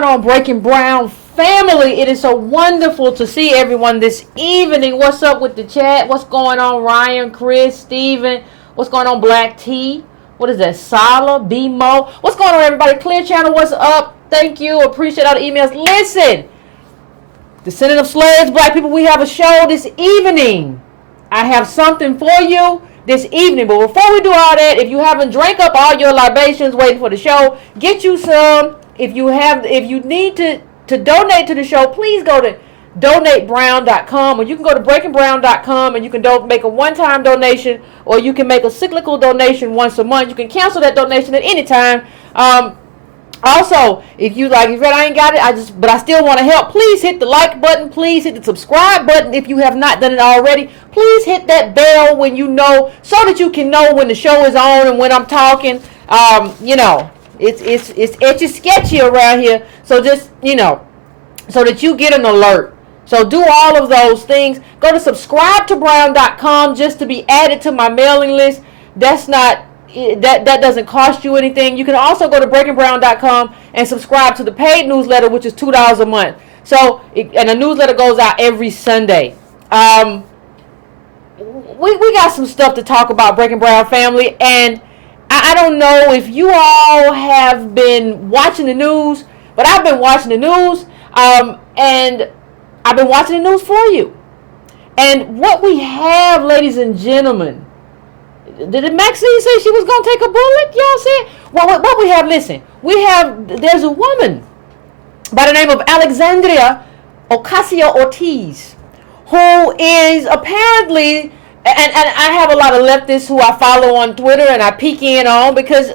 going on, Breaking Brown family? It is so wonderful to see everyone this evening. What's up with the chat? What's going on, Ryan, Chris, Steven? What's going on, Black T? What is that, Sala, B-Mo? What's going on, everybody? Clear Channel, what's up? Thank you. Appreciate all the emails. Listen, Descendant of Slaves, Black people, we have a show this evening. I have something for you this evening. But before we do all that, if you haven't drank up all your libations waiting for the show, get you some. If you need to donate to the show, please go to donatebrown.com, or you can go to breakingbrown.com and you can make a one-time donation, or you can make a cyclical donation once a month. You can cancel that donation at any time. Also, if you like, Yvette, I ain't got it, but I still want to help, please hit the like button. Please hit the subscribe button if you have not done it already. Please hit that bell when you know, so that you can know when the show is on and when I'm talking. It's etchy sketchy around here, so just, so that you get an alert. So do all of those things. Go to subscribetobrown.com just to be added to my mailing list. That doesn't cost you anything. You can also go to breakingbrown.com and subscribe to the paid newsletter, which is $2 a month. So, and the newsletter goes out every Sunday. We got some stuff to talk about, Breaking Brown family, and I don't know if you all have been watching the news, but I've been watching the news, and I've been watching the news for you. And what we have, ladies and gentlemen, did Maxine say she was going to take a bullet? Y'all said? What we have, listen, there's a woman by the name of Alexandria Ocasio Cortez, who is apparently, and I have a lot of leftists who I follow on Twitter and I peek in on because,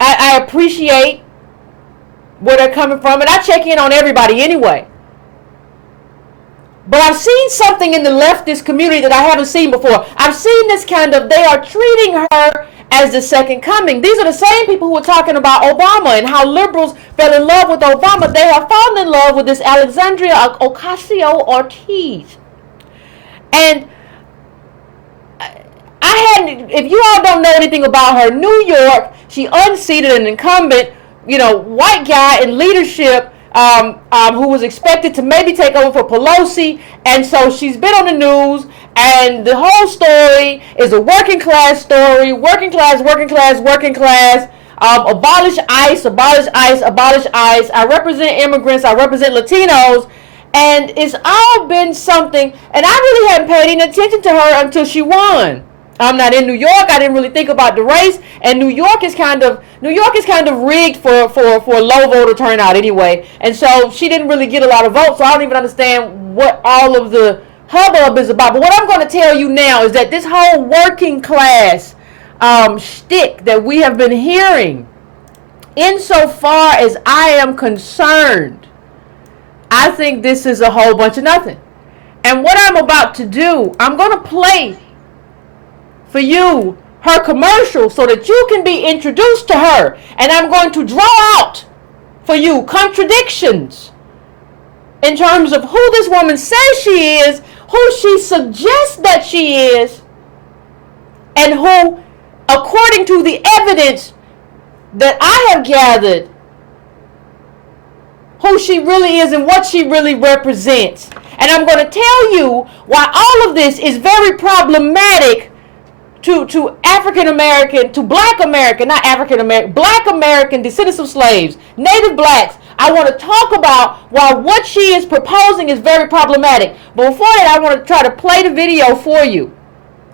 I appreciate where they're coming from, and I check in on everybody anyway. But I've seen something in the leftist community that I haven't seen before. I've seen this they are treating her as the second coming. These are the same people who were talking about Obama and how liberals fell in love with Obama. They have fallen in love with this Alexandria Ocasio Cortez. And if you all don't know anything about her, New York, she unseated an incumbent, white guy in leadership, who was expected to maybe take over for Pelosi, and so she's been on the news, and the whole story is a working class story, working class, abolish ICE, abolish ICE, abolish ICE, I represent immigrants, I represent Latinos, and it's all been something, and I really hadn't paid any attention to her until she won. I'm not in New York. I didn't really think about the race, and New York is kind of rigged for a low voter turnout anyway. And so she didn't really get a lot of votes. So I don't even understand what all of the hubbub is about. But what I'm going to tell you now is that this whole working class shtick that we have been hearing, insofar as I am concerned, I think this is a whole bunch of nothing. And what I'm about to do, I'm going to play for you her commercial so that you can be introduced to her, and I'm going to draw out for you contradictions in terms of who this woman says she is, who she suggests that she is, and who, according to the evidence that I have gathered, who she really is and what she really represents. And I'm going to tell you why all of this is very problematic to African American, to Black American, not African American, Black American descendants of slaves, Native Blacks. I want to talk about why what she is proposing is very problematic. But before that, I want to try to play the video for you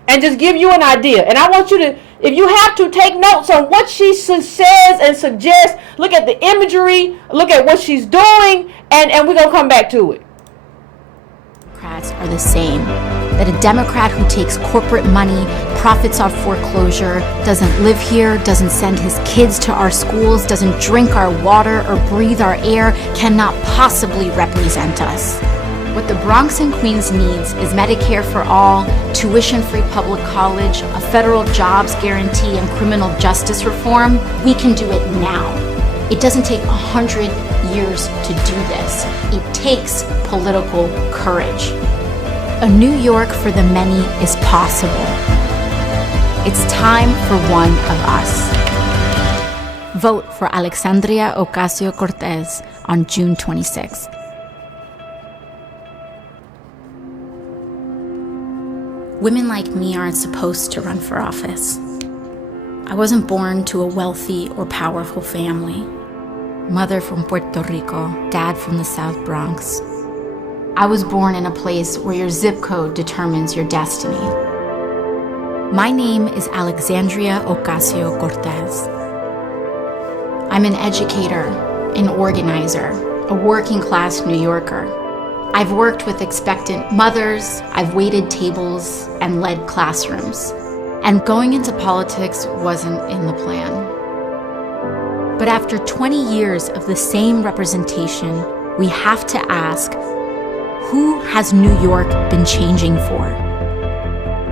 and just give you an idea. And I want you to, if you have to, take notes on what she says and suggests. Look at the imagery, look at what she's doing, and we're going to come back to it. Democrats are the same. That a Democrat who takes corporate money, profits off foreclosure, doesn't live here, doesn't send his kids to our schools, doesn't drink our water or breathe our air, cannot possibly represent us. What the Bronx and Queens needs is Medicare for all, tuition-free public college, a federal jobs guarantee, and criminal justice reform. We can do it now. It doesn't take 100 years to do this. It takes political courage. A New York for the many is possible. It's time for one of us. Vote for Alexandria Ocasio Cortez on June 26th. Women like me aren't supposed to run for office. I wasn't born to a wealthy or powerful family. Mother from Puerto Rico, dad from the South Bronx. I was born in a place where your zip code determines your destiny. My name is Alexandria Ocasio Cortez. I'm an educator, an organizer, a working-class New Yorker. I've worked with expectant mothers, I've waited tables and led classrooms. And going into politics wasn't in the plan. But after 20 years of the same representation, we have to ask, who has New York been changing for?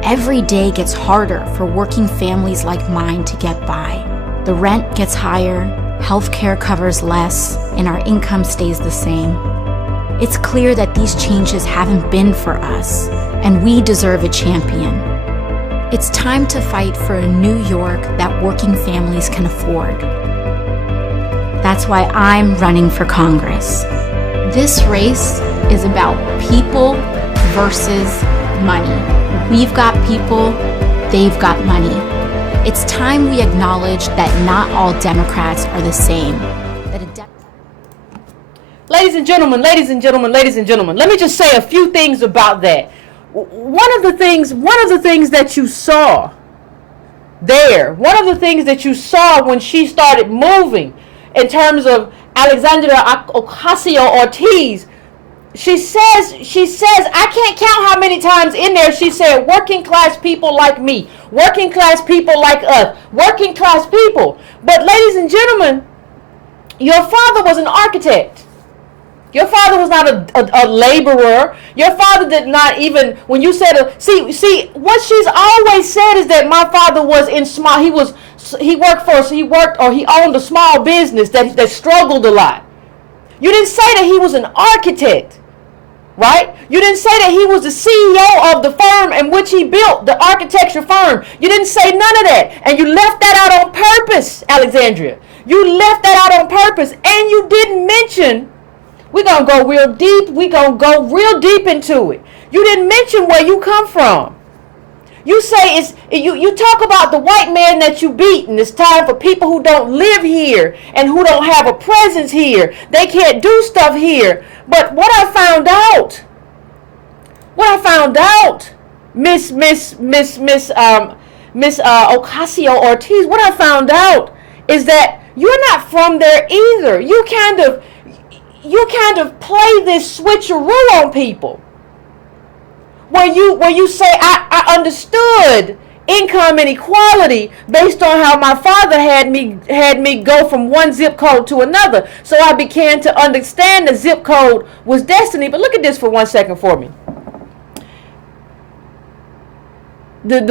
Every day gets harder for working families like mine to get by. The rent gets higher, healthcare covers less, and our income stays the same. It's clear that these changes haven't been for us, and we deserve a champion. It's time to fight for a New York that working families can afford. That's why I'm running for Congress. This race is about people versus money. We've got people, they've got money. It's time we acknowledge that not all Democrats are the same. Ladies and gentlemen, ladies and gentlemen, ladies and gentlemen, let me just say a few things about that. One of the things that you saw there, one of the things that you saw when she started moving in terms of Alexandria Ocasio Cortez, she says, I can't count how many times in there she said, working class people like me, working class people like us, working class people. But ladies and gentlemen, your father was an architect. Your father was not a laborer. Your father did not even, when you said, see, what she's always said is that my father was in small, he owned a small business that struggled a lot. You didn't say that he was an architect, right? You didn't say that he was the CEO of the firm in which he built the architecture firm. You didn't say none of that. And you left that out on purpose, Alexandria. You left that out on purpose. And you didn't mention, we're going to go real deep. We're going to go real deep into it. You didn't mention where you come from. You say you talk about the white man that you beat, and it's time for people who don't live here and who don't have a presence here. They can't do stuff here. But what I found out, Miss Ocasio Cortez, what I found out is that you're not from there either. You kind of play this switcheroo on people. Where you say, I understood income inequality based on how my father had me go from one zip code to another. So I began to understand the zip code was destiny. But look at this for 1 second for me. And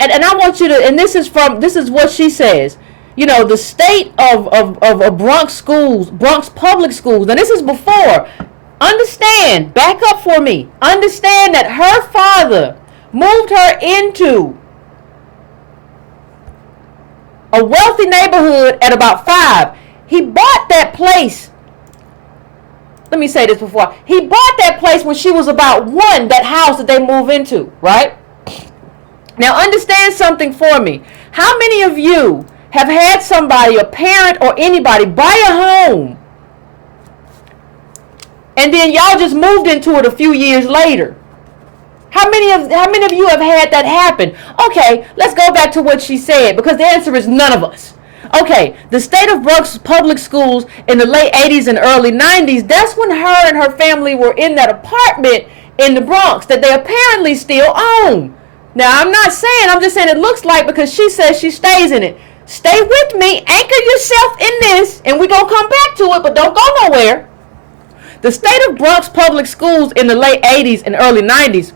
I want you to, and this is what she says. You know, the state of Bronx schools, Bronx public schools, and this is before. Understand, back up for me. Understand that her father moved her into a wealthy neighborhood at about 5. He bought that place. Let me say this before. He bought that place when she was about 1, that house that they moved into, right? Now understand something for me. How many of you have had somebody, a parent or anybody, buy a home and then y'all just moved into it a few years later? How many of you have had that happen? Okay, let's go back to what she said, because the answer is none of us. Okay, the state of Bronx public schools in the late 80s and early 90s, that's when her and her family were in that apartment in the Bronx that they apparently still own. Now, I'm not saying, I'm just saying it looks like, because she says she stays in it. Stay with me, anchor yourself in this, and we're going to come back to it, but don't go nowhere. The state of Bronx public schools in the late 80s and early 90s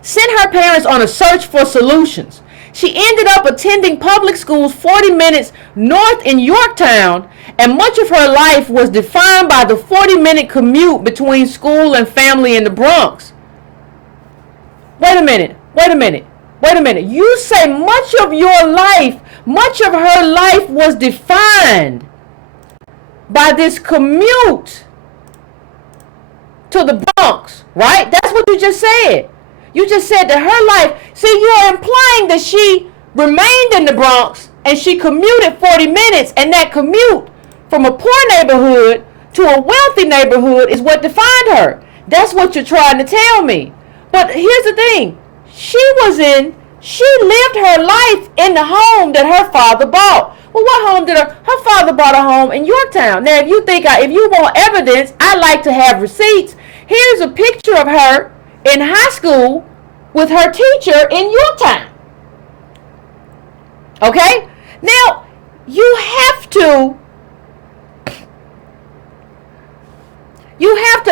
sent her parents on a search for solutions. She ended up attending public schools 40 minutes north in Yorktown, and much of her life was defined by the 40-minute commute between school and family in the Bronx. Wait a minute. You say much of your life much of her life was defined by this commute to the Bronx, right? That's what you just said. You just said that her life, see, you're implying that she remained in the Bronx and she commuted 40 minutes, and that commute from a poor neighborhood to a wealthy neighborhood is what defined her. That's what you're trying to tell me. But here's the thing. She lived her life in the home that her father bought. Well, what home did her father bought a home in Yorktown. Now, if you want evidence, I like to have receipts. Here's a picture of her in high school with her teacher in Yorktown. Okay? Now, you have to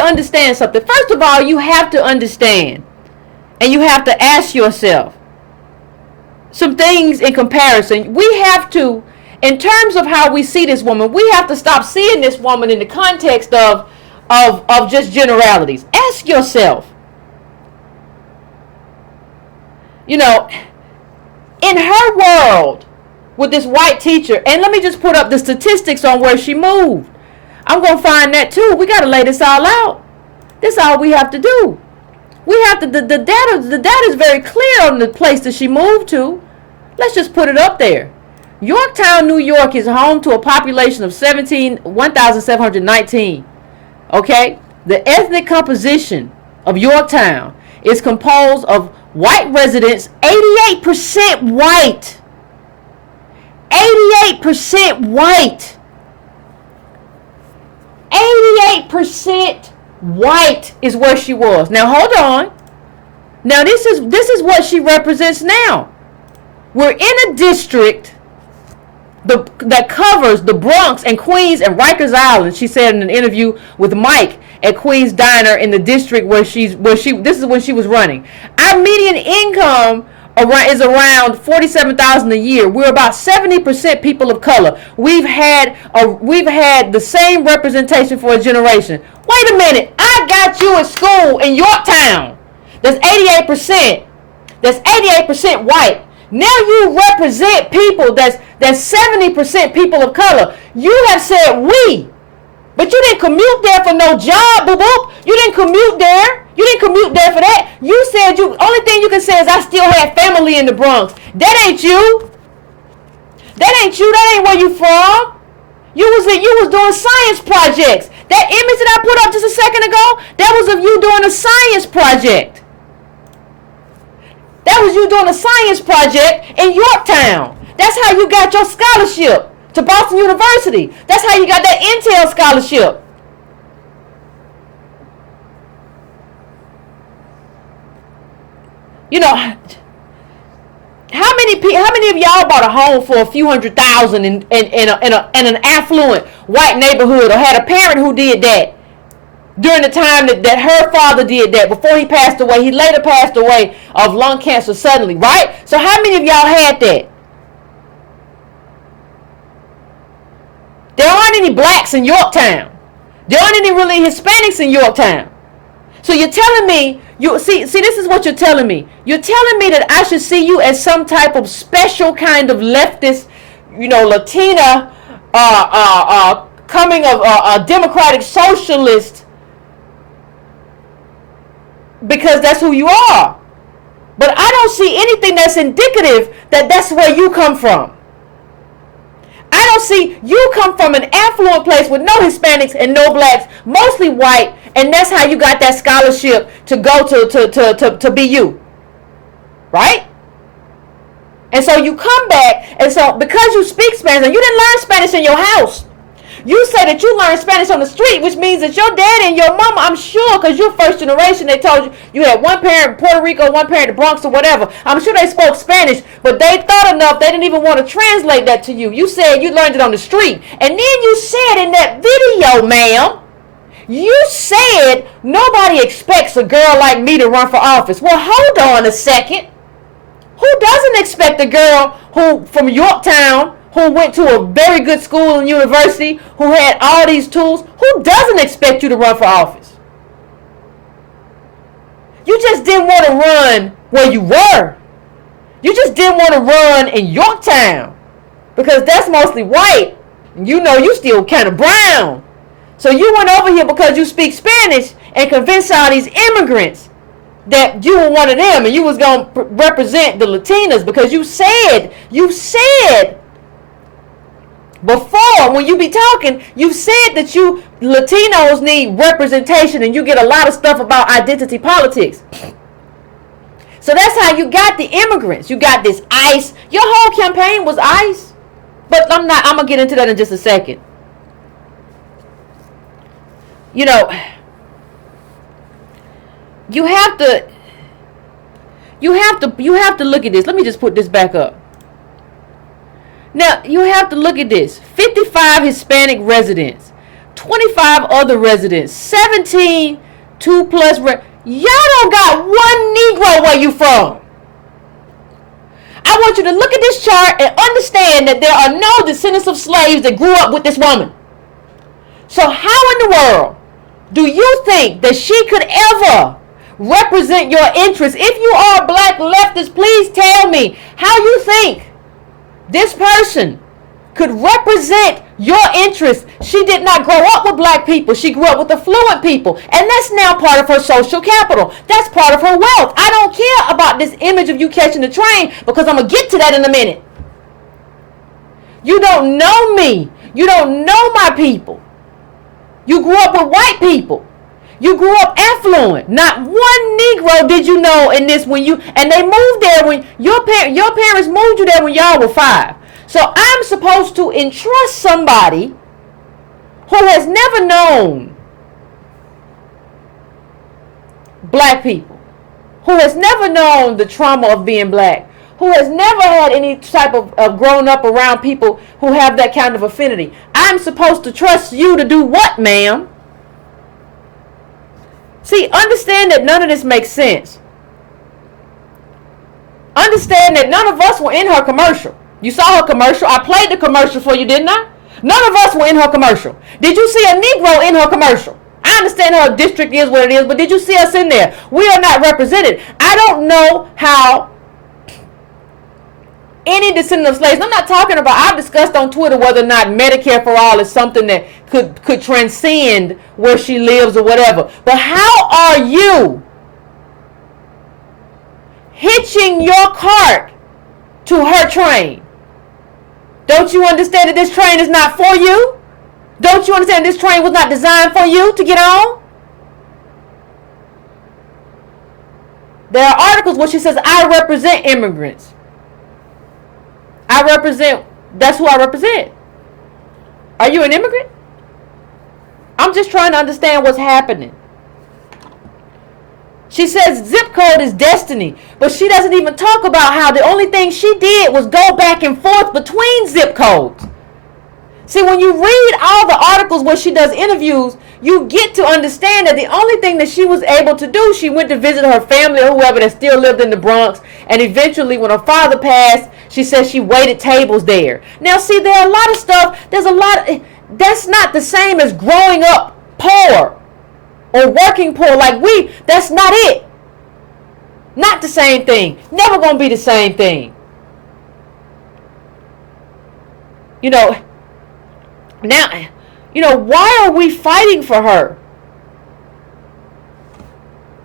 understand something. First of all, you have to understand, and you have to ask yourself some things in comparison. We have to, in terms of how we see this woman, we have to stop seeing this woman in the context of just generalities. Ask yourself, in her world with this white teacher, and let me just put up the statistics on where she moved. I'm going to find that too. We got to lay this all out. This is all we have to do. We have to, the data is very clear on the place that she moved to. Let's just put it up there. Yorktown, New York is home to a population of 1,719. Okay? The ethnic composition of Yorktown is composed of white residents, 88% white. 88% white. 88% white is where she was. Now hold on. Now this is what she represents now. We're in a district that covers the Bronx and Queens and Rikers Island. She said in an interview with Mike at Queens Diner in the district where this is when she was running. Our median income is around $47,000 a year. We're about 70% people of color. We've had the same representation for a generation. Wait a minute, I got you at school in Yorktown. That's 88%. That's 88% white. Now you represent people that's 70% people of color. You have said we, but you didn't commute there for no job, boo boo. You didn't commute there. You didn't commute there for that. You said only thing you can say is I still had family in the Bronx. That ain't you. That ain't you. That ain't where you from. You was doing science projects. That image that I put up just a second ago, that was of you doing a science project. That was you doing a science project in Yorktown. That's how you got your scholarship to Boston University. That's how you got that Intel scholarship. How many of y'all bought a home for a few $100,000 in an affluent white neighborhood, or had a parent who did that during the time that her father did that before he passed away? He later passed away of lung cancer suddenly, right? So how many of y'all had that? There aren't any blacks in Yorktown. There aren't any really Hispanics in Yorktown. So you're telling me, see, this is what you're telling me. You're telling me that I should see you as some type of special kind of leftist, Latina, coming of a democratic socialist, because that's who you are. But I don't see anything that's indicative that that's where you come from. I don't see, you come from an affluent place with no Hispanics and no blacks, mostly white, and that's how you got that scholarship to go to BU. Right? And so you come back, and so because you speak Spanish, and you didn't learn Spanish in your house, you say that you learned Spanish on the street, which means that your dad and your mama, I'm sure, because you're first generation, they told you had one parent in Puerto Rico, one parent in the Bronx, or whatever. I'm sure they spoke Spanish, but they thought enough, they didn't even want to translate that to you. You said you learned it on the street. And then you said in that video, ma'am, you said nobody expects a girl like me to run for office. Well, hold on a second. Who doesn't expect a girl who from Yorktown, who went to a very good school and university, who had all these tools, who doesn't expect you to run for office? You just didn't want to run where you were. You just didn't want to run in Yorktown. because that's mostly white. You know you still kind of brown. So you went over here because you speak Spanish and convinced all these immigrants that you were one of them and you was going to represent the Latinas, because you said before, when you be talking, you said that you Latinos need representation, and you get a lot of stuff about identity politics. So that's how you got the immigrants. You got this ICE. Your whole campaign was ICE. But I'm going to get into that in just a second. You know, you have to look at this. Let me just put this back up. Now, you have to look at this. 55 Hispanic residents, 25 other residents, 17 2+ y'all don't got one Negro where you from. I want you to look at this chart and understand that there are no descendants of slaves that grew up with this woman. So how in the world do you think that she could ever represent your interests? If you are a black leftist, please tell me how you think this person could represent your interests. She did not grow up with black people. She grew up with affluent people. And that's now part of her social capital. That's part of her wealth. I don't care about this image of you catching the train, because I'm going to get to that in a minute. You don't know me. You don't know my people. You grew up with white people. You grew up affluent. Not one Negro did you know in this and they moved there when your parents moved you there when y'all were 5. So I'm supposed to entrust somebody who has never known black people, who has never known the trauma of being black, who has never had any type of grown up around people who have that kind of affinity. I'm supposed to trust you to do what, ma'am? See, understand that none of this makes sense. Understand that none of us were in her commercial. You saw her commercial. I played the commercial for you, didn't I? None of us were in her commercial. Did you see a Negro in her commercial? I understand her district is what it is, but did you see us in there? We are not represented. I don't know how any descendant of slaves, I'm not talking about, I've discussed on Twitter whether or not Medicare for all is something that could transcend where she lives or whatever. But how are you hitching your cart to her train? Don't you understand that this train is not for you? Don't you understand this train was not designed for you to get on? There are articles where she says, I represent immigrants. That's who I represent. Are you an immigrant? I'm just trying to understand what's happening. She says zip code is destiny, but she doesn't even talk about how the only thing she did was go back and forth between zip codes. See, when you read all the articles where she does interviews, you get to understand that the only thing that she was able to do, she went to visit her family or whoever that still lived in the Bronx, and eventually when her father passed, she says she waited tables there. Now, see, there are a lot of stuff, that's not the same as growing up poor or working poor like that's not it. Not the same thing. Never gonna be the same thing. Now, why are we fighting for her?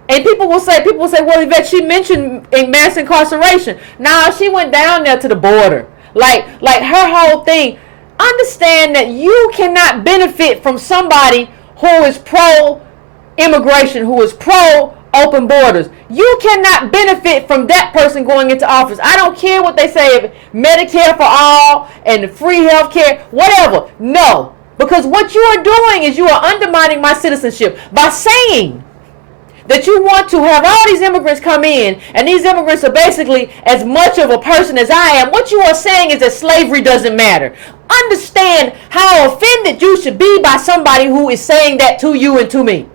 And people will say, well, Yvette, she mentioned mass incarceration. Nah, she went down there to the border. Like her whole thing. Understand that you cannot benefit from somebody who is pro-immigration, who is pro-open borders. You cannot benefit from that person going into office. I don't care what they say, Medicare for all and free health care, whatever. No. Because what you are doing is you are undermining my citizenship by saying that you want to have all these immigrants come in, and these immigrants are basically as much of a person as I am. What you are saying is that slavery doesn't matter. Understand how offended you should be by somebody who is saying that to you and to me.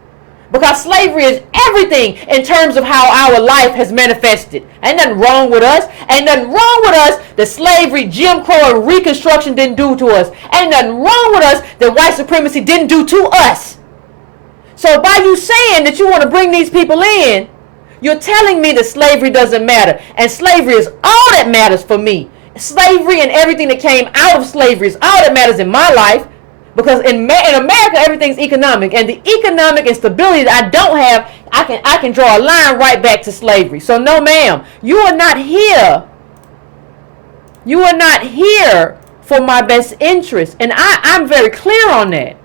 Because slavery is everything in terms of how our life has manifested. Ain't nothing wrong with us. Ain't nothing wrong with us that slavery, Jim Crow, and Reconstruction didn't do to us. Ain't nothing wrong with us that white supremacy didn't do to us. So by you saying that you want to bring these people in, you're telling me that slavery doesn't matter. And slavery is all that matters for me. slavery and everything that came out of slavery is all that matters in my life. Because in America, everything's economic. And the economic instability that I don't have, I can draw a line right back to slavery. So no, ma'am, you are not here. You are not here for my best interest. And I'm very clear on that.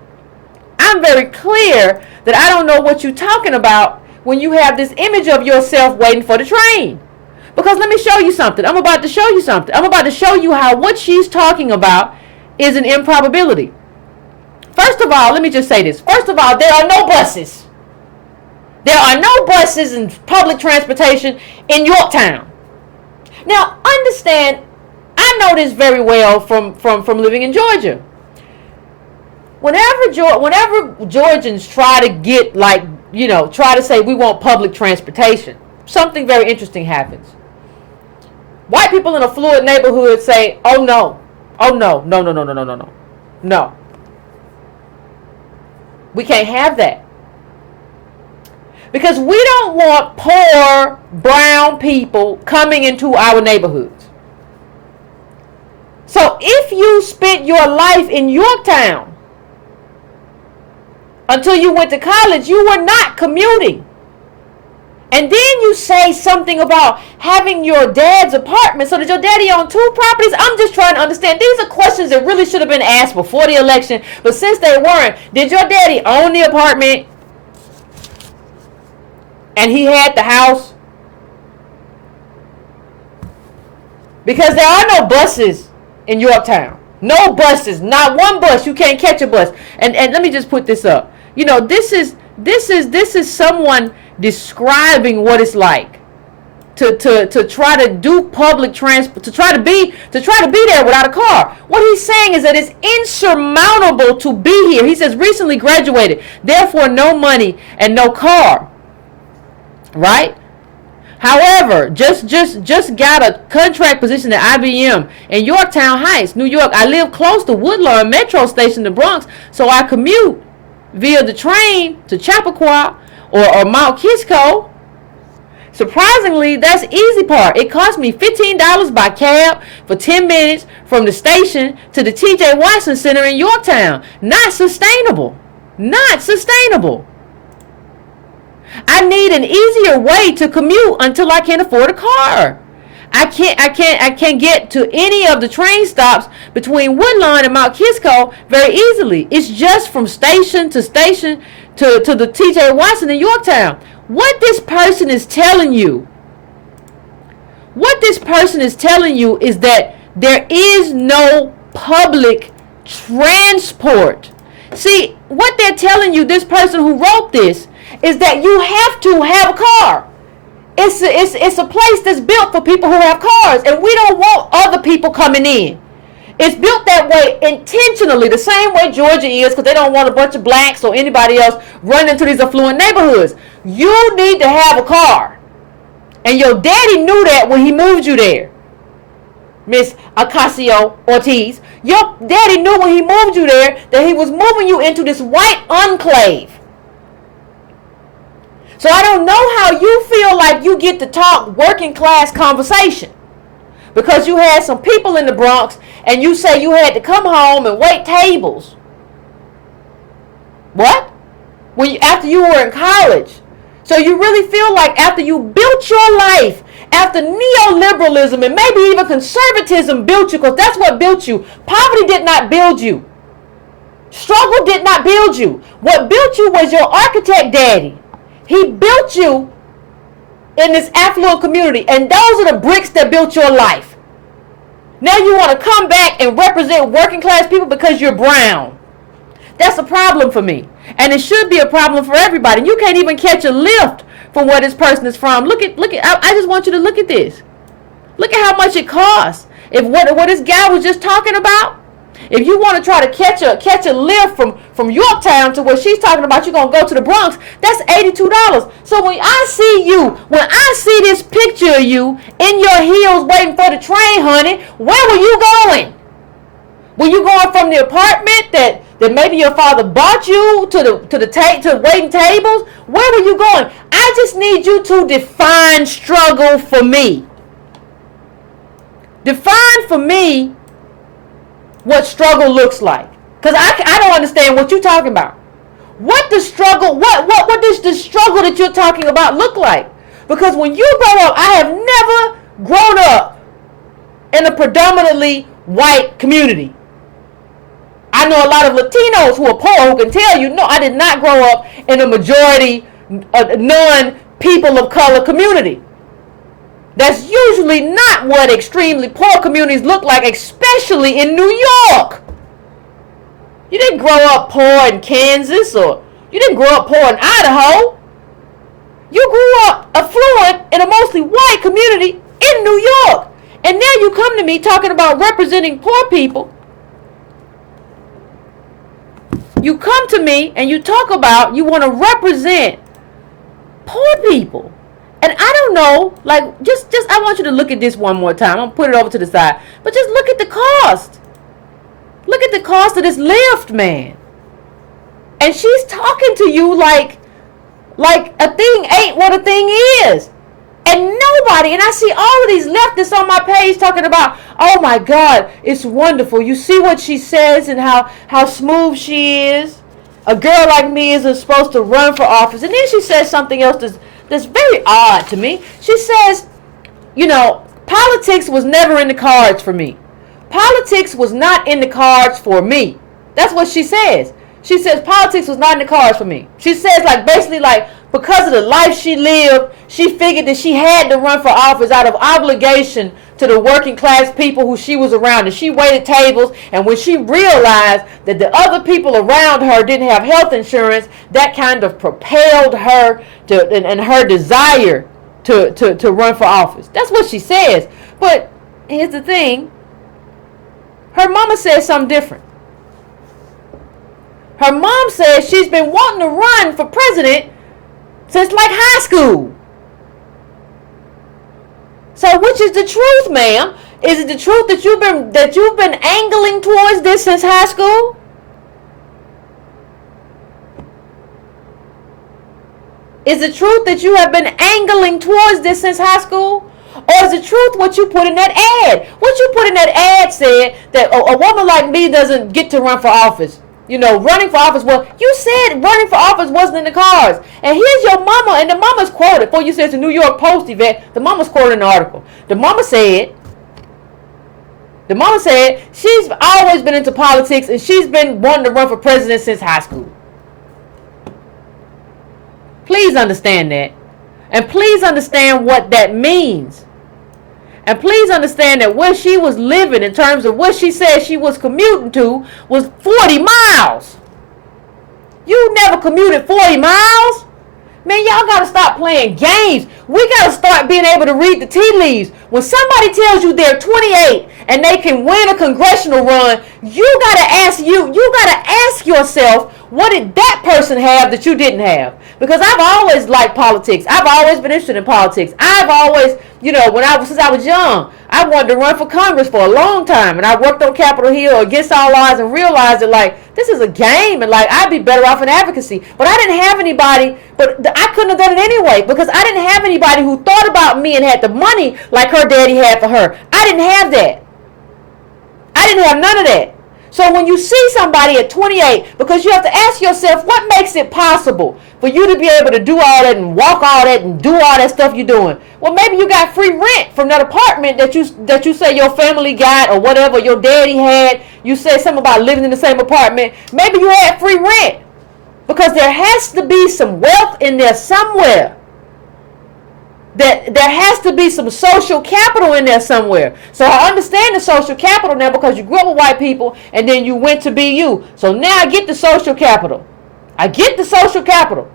I'm very clear that I don't know what you're talking about when you have this image of yourself waiting for the train. Because let me show you something. I'm about to show you something. I'm about to show you how what she's talking about is an improbability. First of all, let me just say this. First of all, there are no buses. There are no buses and public transportation in Yorktown. Now, understand, I know this very well from living in Georgia. Whenever Georgians try to get, like, you know, try to say we want public transportation, something very interesting happens. White people in affluent neighborhoods say, oh no, no. We can't have that. Because we don't want poor brown people coming into our neighborhoods. So if you spent your life in Yorktown until you went to college, you were not commuting. And then you say something about having your dad's apartment so that your daddy owned 2 properties. I'm just trying to understand. These are questions that really should have been asked before the election. But since they weren't, did your daddy own the apartment and he had the house? Because there are no buses in Yorktown. No buses. Not one bus. You can't catch a bus. And let me just put this up. You know, this is someone describing what it's like to try to do public transport, to try to be there without a car. What he's saying is that it's insurmountable to be here. He says recently graduated, therefore no money and no car. Right? However, just got a contract position at IBM in Yorktown Heights, New York. I live close to Woodlawn Metro Station, the Bronx, so I commute via the train to Chappaqua or Mount Kisco. Surprisingly, that's the easy part. It cost me $15 by cab for 10 minutes from the station to the TJ Watson Center in Yorktown. Not sustainable. Not sustainable. I need an easier way to commute until I can afford a car. I can't get to any of the train stops between Woodlawn and Mount Kisco very easily. It's just from station to station to the TJ Watson in Yorktown. What this person is telling you is that there is no public transport. See, what they're telling you, this person who wrote this, is that you have to have a car. It's a place that's built for people who have cars, and we don't want other people coming in. It's built that way intentionally, the same way Georgia is, because they don't want a bunch of blacks or anybody else running into these affluent neighborhoods. You need to have a car. And your daddy knew that when he moved you there, Miss Ocasio Cortez. Your daddy knew when he moved you there that he was moving you into this white enclave. So I don't know how you feel like you get to talk working class conversation. Because you had some people in the Bronx and you say you had to come home and wait tables. What? After you were in college. So you really feel like after you built your life, after neoliberalism and maybe even conservatism built you, because that's what built you. Poverty did not build you. Struggle did not build you. What built you was your architect daddy. He built you in this affluent community, and those are the bricks that built your life. Now you want to come back and represent working class people because you're brown. That's a problem for me, and it should be a problem for everybody. You can't even catch a lift from where this person is from. Look at. I just want you to look at this. Look at how much it costs. If what this guy was just talking about. If you want to try to catch a lift from Yorktown to where she's talking about, you're going to go to the Bronx, that's $82. So when I see this picture of you in your heels waiting for the train, honey, where were you going? Were you going from the apartment that maybe your father bought you to waiting tables? Where were you going? I just need you to define struggle for me. Define for me what struggle looks like. Because I don't understand what you're talking about. What does struggle, what does the struggle that you're talking about look like? Because when you grow up, I have never grown up in a predominantly white community. I know a lot of Latinos who are poor who can tell you, no, I did not grow up in a majority non-people of color community. That's usually not what extremely poor communities look like, especially in New York. You didn't grow up poor in Kansas, or you didn't grow up poor in Idaho. You grew up affluent in a mostly white community in New York. And now you come to me talking about representing poor people. You come to me and you talk about you want to represent poor people. And I don't know, like, just I want you to look at this one more time. I'm going to put it over to the side. But just look at the cost. Look at the cost of this Lyft, man. And she's talking to you like a thing ain't what a thing is. And nobody, and I see all of these leftists on my page talking about, oh my God, it's wonderful. You see what she says and how smooth she is. A girl like me isn't supposed to run for office. And then she says something else that's very odd to me. She says, you know, politics was never in the cards for me. Politics was not in the cards for me. That's what she says. She says politics was not in the cards for me. She says, like, basically, like, because of the life she lived, she figured that she had to run for office out of obligation to the working class people who she was around. And she waited tables, and when she realized that the other people around her didn't have health insurance, that kind of propelled her to and her desire to run for office. That's what she says. But here's the thing. Her mama says something different. Her mom says she's been wanting to run for president since like high school. So which is the truth, ma'am? Is it the truth that you've been angling towards this since high school? Is the truth that you have been angling towards this since high school? Or is the truth what you put in that ad? What you put in that ad said that a woman like me doesn't get to run for office. You know, running for office, well, you said running for office wasn't in the cards. And here's your mama, and the mama's quoted. Before you said it's the New York Post, Yvette, the mama's quoted in the article. The mama said she's always been into politics and she's been wanting to run for president since high school. Please understand that. And please understand what that means. And please understand that where she was living in terms of what she said she was commuting to was 40 miles. You never commuted 40 miles? Man, y'all got to stop playing games. We got to start being able to read the tea leaves. When somebody tells you they're 28 and they can win a congressional run, you got to ask yourself, what did that person have that you didn't have? Because I've always liked politics. I've always been interested in politics. I've always, you know, since I was young, I wanted to run for Congress for a long time. And I worked on Capitol Hill against all odds and realized that, like, this is a game. And, like, I'd be better off in advocacy. But I didn't have anybody, I couldn't have done it anyway. Because I didn't have anybody who thought about me and had the money like her daddy had for her. I didn't have that. I didn't have none of that. So when you see somebody at 28, because you have to ask yourself, what makes it possible for you to be able to do all that and walk all that and do all that stuff you're doing? Well, maybe you got free rent from that apartment that you say your family got or whatever your daddy had. You said something about living in the same apartment. Maybe you had free rent because there has to be some wealth in there somewhere. That there has to be some social capital in there somewhere. So I understand the social capital now because you grew up with white people and then you went to BU. So now I get the social capital. I get the social capital.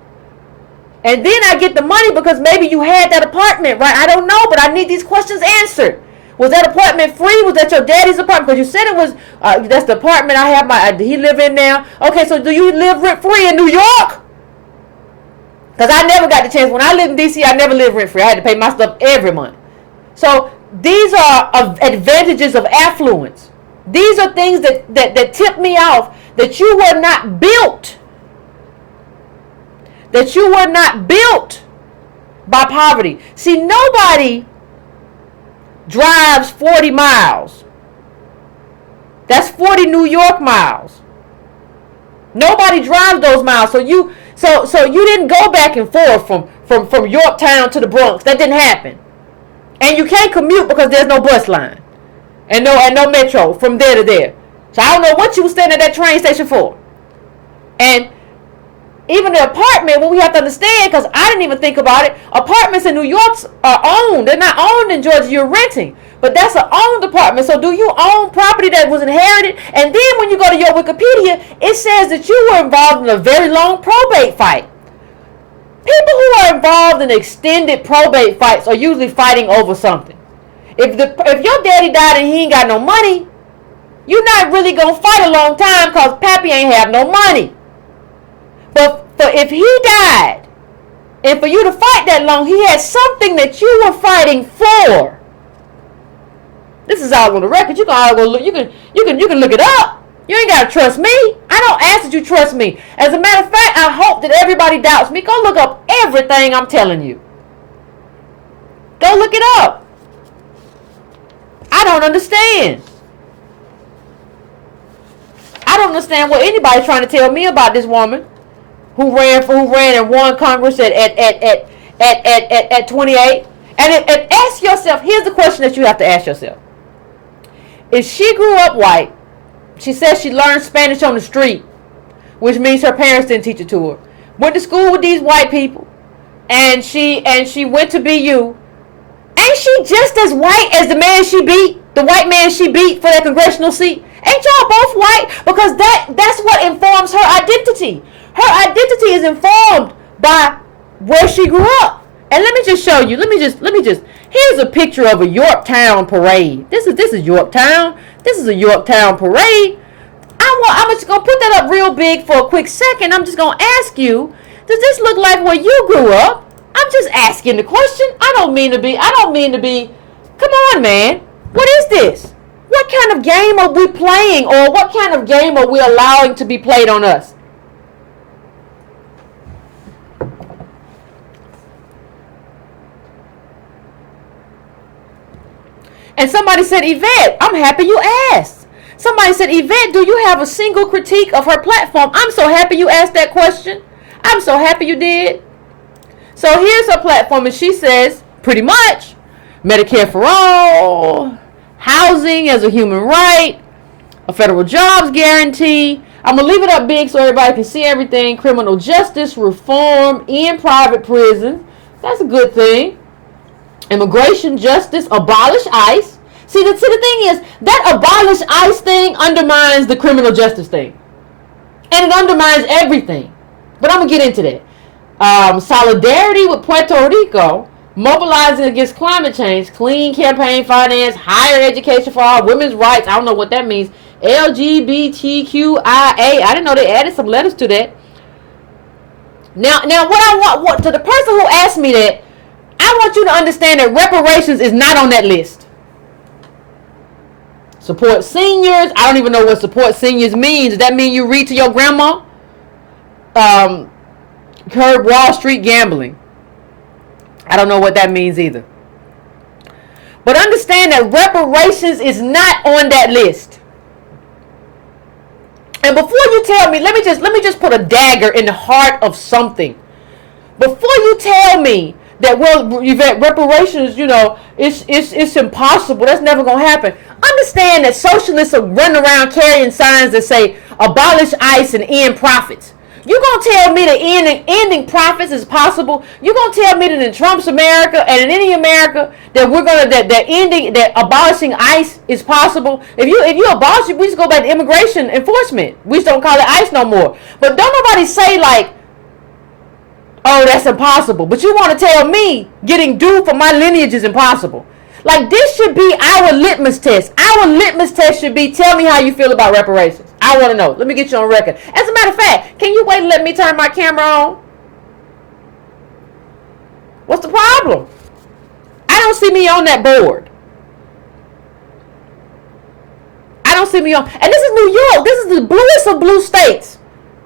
And then I get the money because maybe you had that apartment, right? I don't know, but I need these questions answered. Was that apartment free? Was that your daddy's apartment? Because you said it was, that's the apartment I have he live in now. Okay, so do you live rent free in New York? Because I never got the chance. When I lived in D.C., I never lived rent free. I had to pay my stuff every month. So these are advantages of affluence. These are things that tip me off that you were not built. That you were not built by poverty. See, nobody drives 40 miles. That's 40 New York miles. Nobody drives those miles. So you didn't go back and forth from Yorktown to the Bronx. That didn't happen. And you can't commute because there's no bus line and no metro from there to there. So I don't know what you were standing at that train station for. And even the apartment, what we have to understand, because I didn't even think about it, apartments in New York are owned. They're not owned in Georgia. You're renting. But that's an owned apartment. So do you own property that was inherited? And then when you go to your Wikipedia, it says that you were involved in a very long probate fight. People who are involved in extended probate fights are usually fighting over something. If your daddy died and he ain't got no money, you're not really going to fight a long time because Pappy ain't have no money. But if he died, and for you to fight that long, he had something that you were fighting for. This is all on the record. You can look it up. You ain't gotta trust me. I don't ask that you trust me. As a matter of fact, I hope that everybody doubts me. Go look up everything I'm telling you. Go look it up. I don't understand. I don't understand what anybody's trying to tell me about this woman who ran and won Congress at 28. And ask yourself, here's the question that you have to ask yourself. If she grew up white, she says she learned Spanish on the street, which means her parents didn't teach it to her. Went to school with these white people, and she went to BU. Ain't she just as white as the white man she beat for that congressional seat? Ain't y'all both white? Because that's what informs her identity. Her identity is informed by where she grew up. And let me just show you. Let me just. Here's a picture of a Yorktown parade. This is Yorktown. This is a Yorktown parade. I'm just gonna put that up real big for a quick second. I'm just gonna ask you, does this look like where you grew up? I'm just asking the question. I don't mean to be. Come on, man. What is this? What kind of game are we playing, or what kind of game are we allowing to be played on us? And somebody said, Yvette, I'm happy you asked. Somebody said, Yvette, do you have a single critique of her platform? I'm so happy you asked that question. I'm so happy you did. So here's her platform, and she says, pretty much, Medicare for all, housing as a human right, a federal jobs guarantee. I'm going to leave it up big so everybody can see everything. Criminal justice reform in private prison. That's a good thing. Immigration justice, abolish ICE. See, the thing is, that abolish ICE thing undermines the criminal justice thing. And it undermines everything. But I'm going to get into that. Solidarity with Puerto Rico, mobilizing against climate change, clean campaign finance, higher education for all, women's rights. I don't know what that means. LGBTQIA. I didn't know they added some letters to that. Now what to the person who asked me that, I want you to understand that reparations is not on that list. Support seniors. I don't even know what support seniors means. Does that mean you read to your grandma? Curb Wall Street gambling. I don't know what that means either. But understand that reparations is not on that list. And before you tell me, let me just put a dagger in the heart of something. Before you tell me that, well, Yvette, reparations, it's impossible. That's never going to happen. Understand that socialists are running around carrying signs that say, abolish ICE and end profits. You're going to tell me that ending profits is possible? You're going to tell me that in Trump's America and in any America that abolishing ICE is possible? If you abolish it, we just go back to immigration enforcement. We just don't call it ICE no more. But don't nobody say like, oh, that's impossible. But you want to tell me getting due for my lineage is impossible. Like, this should be our litmus test. Our litmus test should be, tell me how you feel about reparations. I want to know. Let me get you on record. As a matter of fact, can you wait and let me turn my camera on? What's the problem? I don't see me on that board. I don't see me on. And this is New York. This is the bluest of blue states.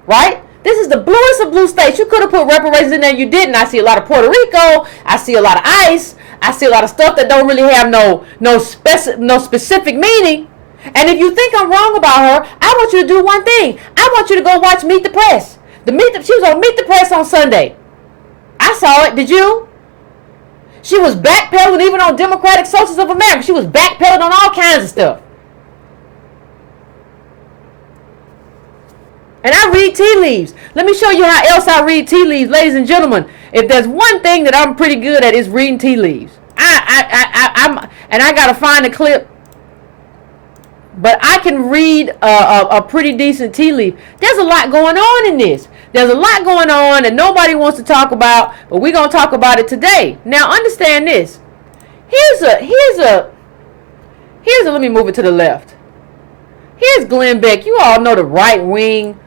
Right? This is the bluest of blue states. You could have put reparations in there. You didn't. I see a lot of Puerto Rico. I see a lot of ICE. I see a lot of stuff that don't really have no specific meaning. And if you think I'm wrong about her, I want you to do one thing. I want you to go watch Meet the Press. She was on Meet the Press on Sunday. I saw it. Did you? She was backpedaling even on Democratic Socialists of America. She was backpedaling on all kinds of stuff. And I read tea leaves. Let me show you how else I read tea leaves, ladies and gentlemen. If there's one thing that I'm pretty good at, is reading tea leaves. I gotta find a clip, but I can read a pretty decent tea leaf. There's a lot going on in this. There's a lot going on that nobody wants to talk about, but we're gonna talk about it today. Now, understand this. Here's a. Let me move it to the left. Here's Glenn Beck. You all know the right wing.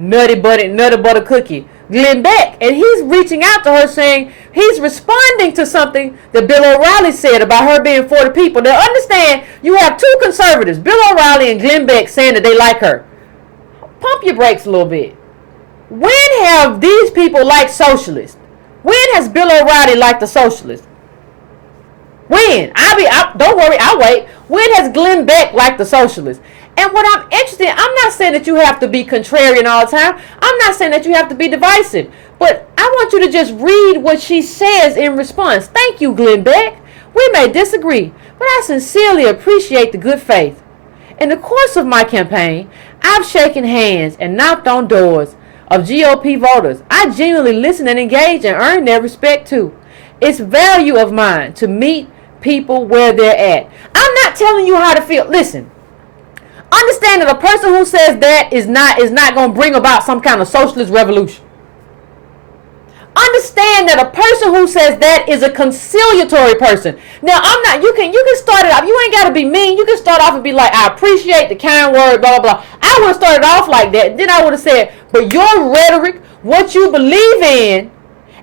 Nutty butter cookie, Glenn Beck, and he's reaching out to her saying he's responding to something that Bill O'Reilly said about her being for the people. Now understand, you have two conservatives, Bill O'Reilly and Glenn Beck, saying that they like her. Pump your brakes a little bit. When have these people liked socialists? When has Bill O'Reilly liked the socialists? When? Don't worry, I'll wait. When has Glenn Beck liked the socialists? And what I'm interested in, I'm not saying that you have to be contrarian all the time. I'm not saying that you have to be divisive. But I want you to just read what she says in response. Thank you, Glenn Beck. We may disagree, but I sincerely appreciate the good faith. In the course of my campaign, I've shaken hands and knocked on doors of GOP voters. I genuinely listen and engage and earn their respect too. It's value of mine to meet people where they're at. I'm not telling you how to feel. Listen. Understand that a person who says that is not going to bring about some kind of socialist revolution. Understand that a person who says that is a conciliatory person. Now, you can start it off. You ain't got to be mean. You can start off and be like, I appreciate the kind word, blah, blah, blah. I would have started off like that. Then I would have said, but your rhetoric, what you believe in,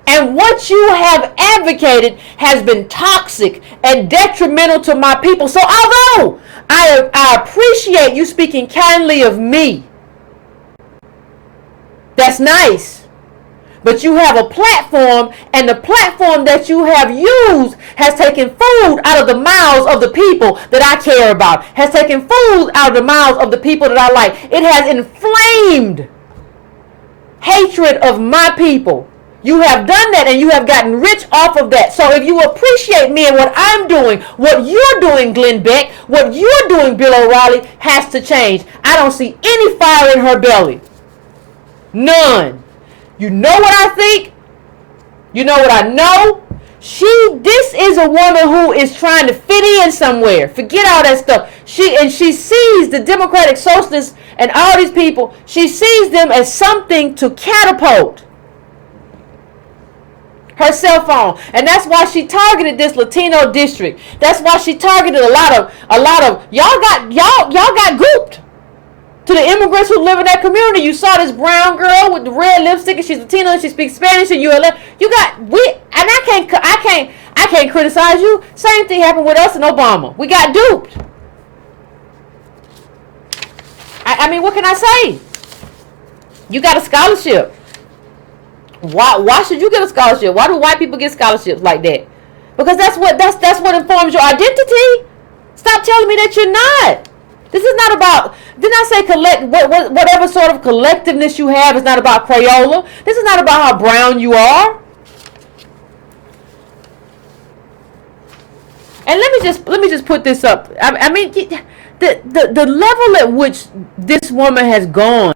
and what you have advocated has been toxic and detrimental to my people. So although I appreciate you speaking kindly of me, that's nice. But you have a platform, and the platform that you have used has taken food out of the mouths of the people that I care about, has taken food out of the mouths of the people that I like. It has inflamed hatred of my people. You have done that, and you have gotten rich off of that. So if you appreciate me and what I'm doing, what you're doing, Glenn Beck, what you're doing, Bill O'Reilly, has to change. I don't see any fire in her belly. None. You know what I think? You know what I know? This is a woman who is trying to fit in somewhere. Forget all that stuff. She sees the Democratic Socialists and all these people, she sees them as something to catapult her cell phone, and that's why she targeted this Latino district. That's why she targeted a lot of y'all got grouped to the immigrants who live in that community. You saw this brown girl with the red lipstick, and she's Latino, and she speaks Spanish, and I can't criticize you. Same thing happened with us and Obama. We got duped. I mean, what can I say? You got a scholarship. Why should you get a scholarship? Why do white people get scholarships like that? Because that's what informs your identity. Stop telling me that you're not. This is not about, didn't I say whatever sort of collectiveness you have is not about Crayola. This is not about how brown you are. And let me just put this up. I mean, the level at which this woman has gone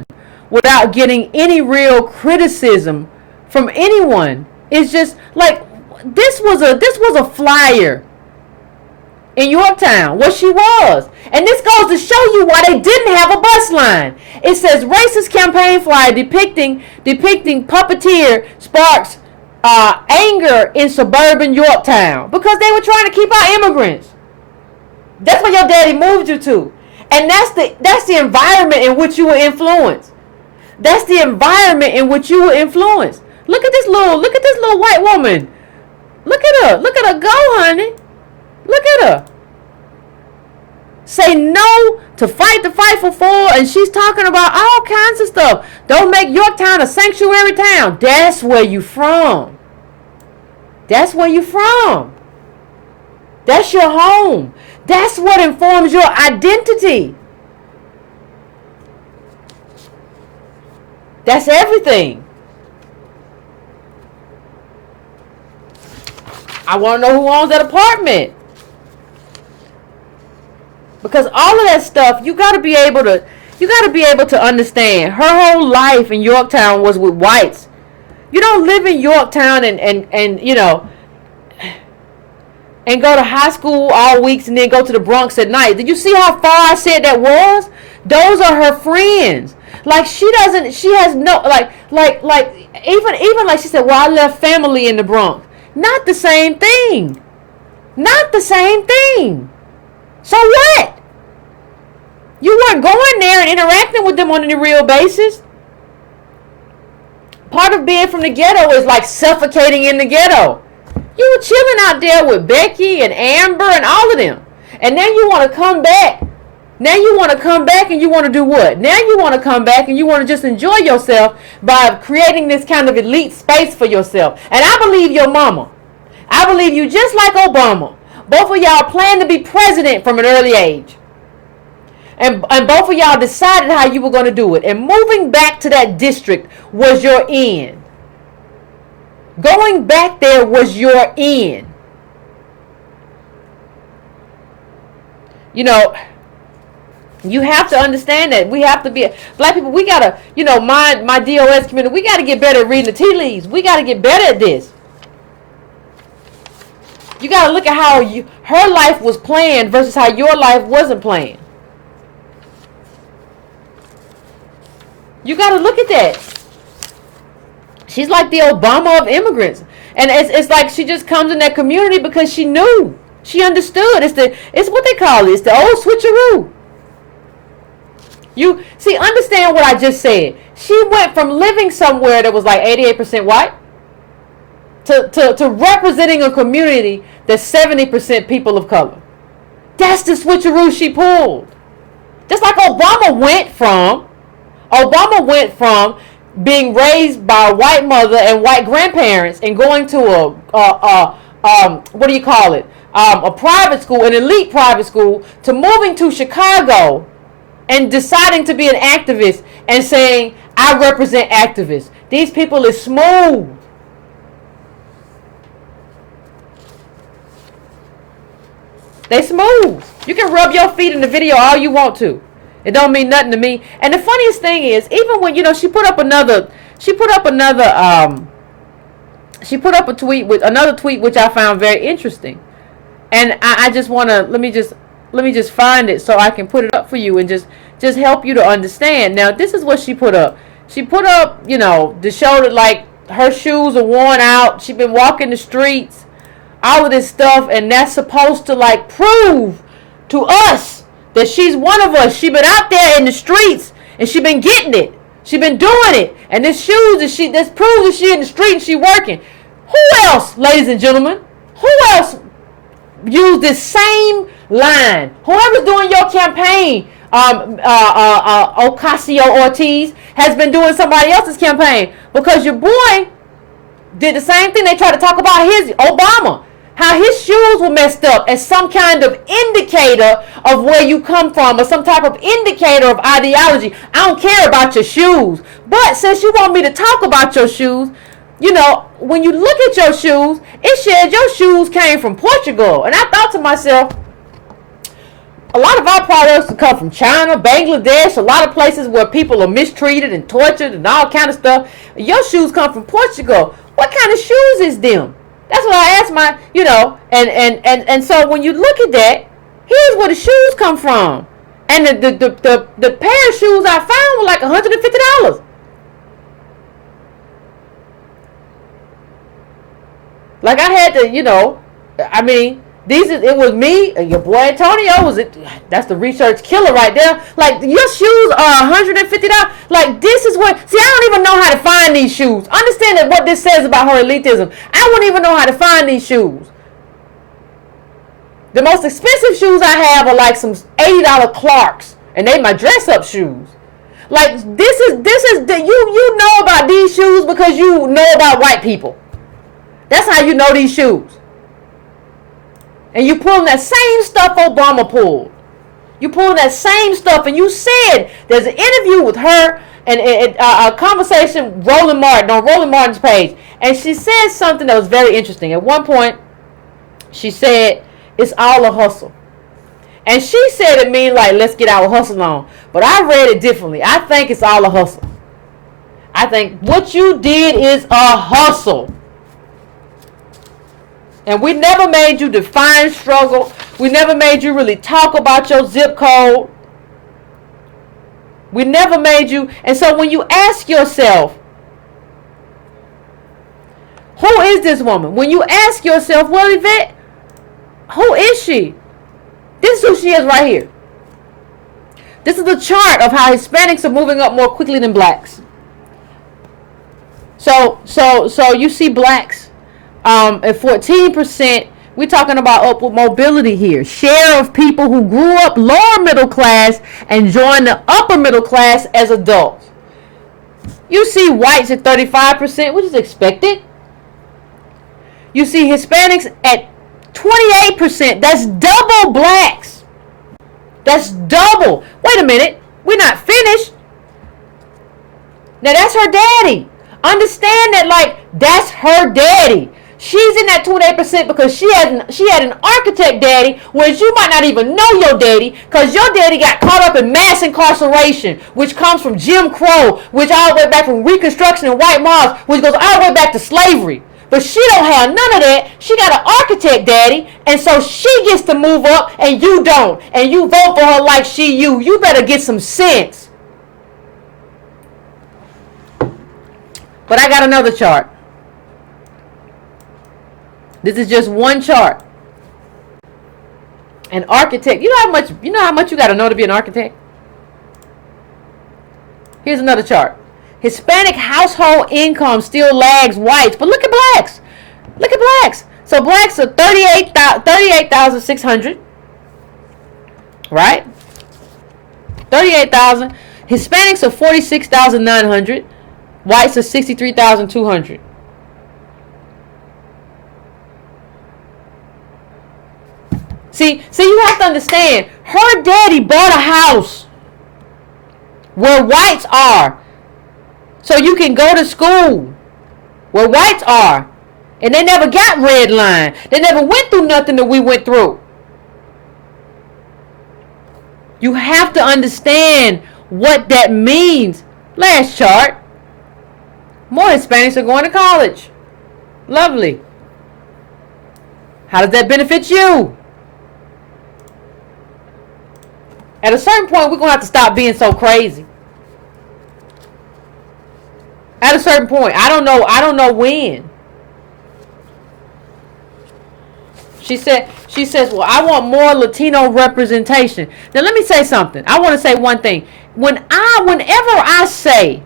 without getting any real criticism from anyone is just like, this was a flyer in Yorktown, what she was. And this goes to show you why they didn't have a bus line. It says racist campaign flyer depicting puppeteer sparks anger in suburban Yorktown, because they were trying to keep out immigrants. That's what your daddy moved you to. And that's the environment in which you were influenced. That's the environment in which you were influenced. Look at this little white woman. Look at her go, honey. Look at her. Say no to fight the fight for four, and she's talking about all kinds of stuff. Don't make Yorktown a sanctuary town. That's where you from. That's where you from. That's your home. That's what informs your identity. That's everything. I want to know who owns that apartment. Because all of that stuff, you got to be able to understand. Her whole life in Yorktown was with whites. You don't live in Yorktown and you know, and go to high school all weeks and then go to the Bronx at night. Did you see how far I said that was? Those are her friends. Like she has no, even like she said, well, I left family in the Bronx. Not the same thing. Not the same thing. So what? You weren't going there and interacting with them on any real basis. Part of being from the ghetto is like suffocating in the ghetto. You were chilling out there with Becky and Amber and all of them. And now you want to come back. Now you want to come back and you want to do what? Now you want to come back and you want to just enjoy yourself by creating this kind of elite space for yourself. And I believe your mama. I believe you just like Obama. Both of y'all plan to be president from an early age. And both of y'all decided how you were going to do it. And moving back to that district was your end. Going back there was your end. You know, you have to understand that we have to be black people. We gotta, you know, my DOS community. We gotta get better at reading the tea leaves. We gotta get better at this. You gotta look at how her life was planned versus how your life wasn't planned. You gotta look at that. She's like the Obama of immigrants, and it's like she just comes in that community because she knew, she understood. It's what they call it. It's the old switcheroo. You see, understand what I just said. She went from living somewhere that was like 88% white to representing a community that's 70% people of color. That's the switcheroo she pulled. Just like Obama went from being raised by a white mother and white grandparents and going to what do you call it? A private school, an elite private school, to moving to Chicago and deciding to be an activist and saying, I represent activists. These people is smooth. They smooth. You can rub your feet in the video all you want to. It don't mean nothing to me. And the funniest thing is, even when, you know, she put up a tweet with another tweet which I found very interesting. And I just want to let me just find it so I can put it up for you and just help you to understand. Now, this is what she put up. She put up, you know, to show that like her shoes are worn out. She's been walking the streets, all of this stuff, and that's supposed to like prove to us that she's one of us. She been out there in the streets and she been getting it. She been doing it. And this shoes that proves that she in the street and she working. Who else, ladies and gentlemen? Who else used this same line? Whoever's doing your campaign, Ocasio Cortez, has been doing somebody else's campaign, because your boy did the same thing. They tried to talk about his Obama, how his shoes were messed up as some kind of indicator of where you come from or some type of indicator of ideology. I don't care about your shoes, but since you want me to talk about your shoes, you know, when you look at your shoes, it says your shoes came from Portugal. And I thought to myself, a lot of our products come from China, Bangladesh, a lot of places where people are mistreated and tortured and all kind of stuff. Your shoes come from Portugal. What kind of shoes is them? That's what I asked my, you know, and so when you look at that, here's where the shoes come from. And the pair of shoes I found were like $150. Like I had to, you know, I mean, it was me, your boy Antonio, that's the research killer right there. Like, your shoes are $150. Like, this is what, see, I don't even know how to find these shoes. Understand that what this says about her elitism. I wouldn't even know how to find these shoes. The most expensive shoes I have are like some $80 Clarks, and they my dress up shoes. Like, this is you know about these shoes because you know about white people. That's how you know these shoes. And you pulling that same stuff Obama pulled. You pulling that same stuff, and you said there's an interview with her and a conversation Roland Martin on Roland Martin's page, and she said something that was very interesting. At one point, she said it's all a hustle, and she said it mean like let's get our hustle on. But I read it differently. I think it's all a hustle. I think what you did is a hustle. And we never made you define struggle. We never made you really talk about your zip code. We never made you. And so when you ask yourself, who is this woman? When you ask yourself, well, Yvette, who is she? This is who she is right here. This is the chart of how Hispanics are moving up more quickly than blacks. So you see blacks at 14%. We're talking about upward mobility here. Share of people who grew up lower middle class and joined the upper middle class as adults. You see whites at 35%, which is expected. You see Hispanics at 28%. That's double blacks. That's double. Wait a minute. We're not finished. Now that's her daddy. Understand that, like, that's her daddy. She's in that 28% because she had an architect daddy, whereas you might not even know your daddy because your daddy got caught up in mass incarceration, which comes from Jim Crow, which all the way back from Reconstruction and white mobs, which goes all the way back to slavery. But she don't have none of that. She got an architect daddy, and so she gets to move up and you don't. And you vote for her like she you. You better get some sense. But I got another chart. This is just one chart. An architect. You know how much you got to know to be an architect? Here's another chart. Hispanic household income still lags whites, but look at blacks. Look at blacks. So blacks are 38,600. Right? 38,000. Hispanics are 46,900. Whites are 63,200. See, you have to understand, her daddy bought a house where whites are. So you can go to school where whites are. And they never got red line. They never went through nothing that we went through. You have to understand what that means. Last chart. More Hispanics are going to college. Lovely. How does that benefit you? At a certain point, we're going to have to stop being so crazy. At a certain point. I don't know when. She says, well, I want more Latino representation. Now, let me say something. I want to say one thing. Whenever I say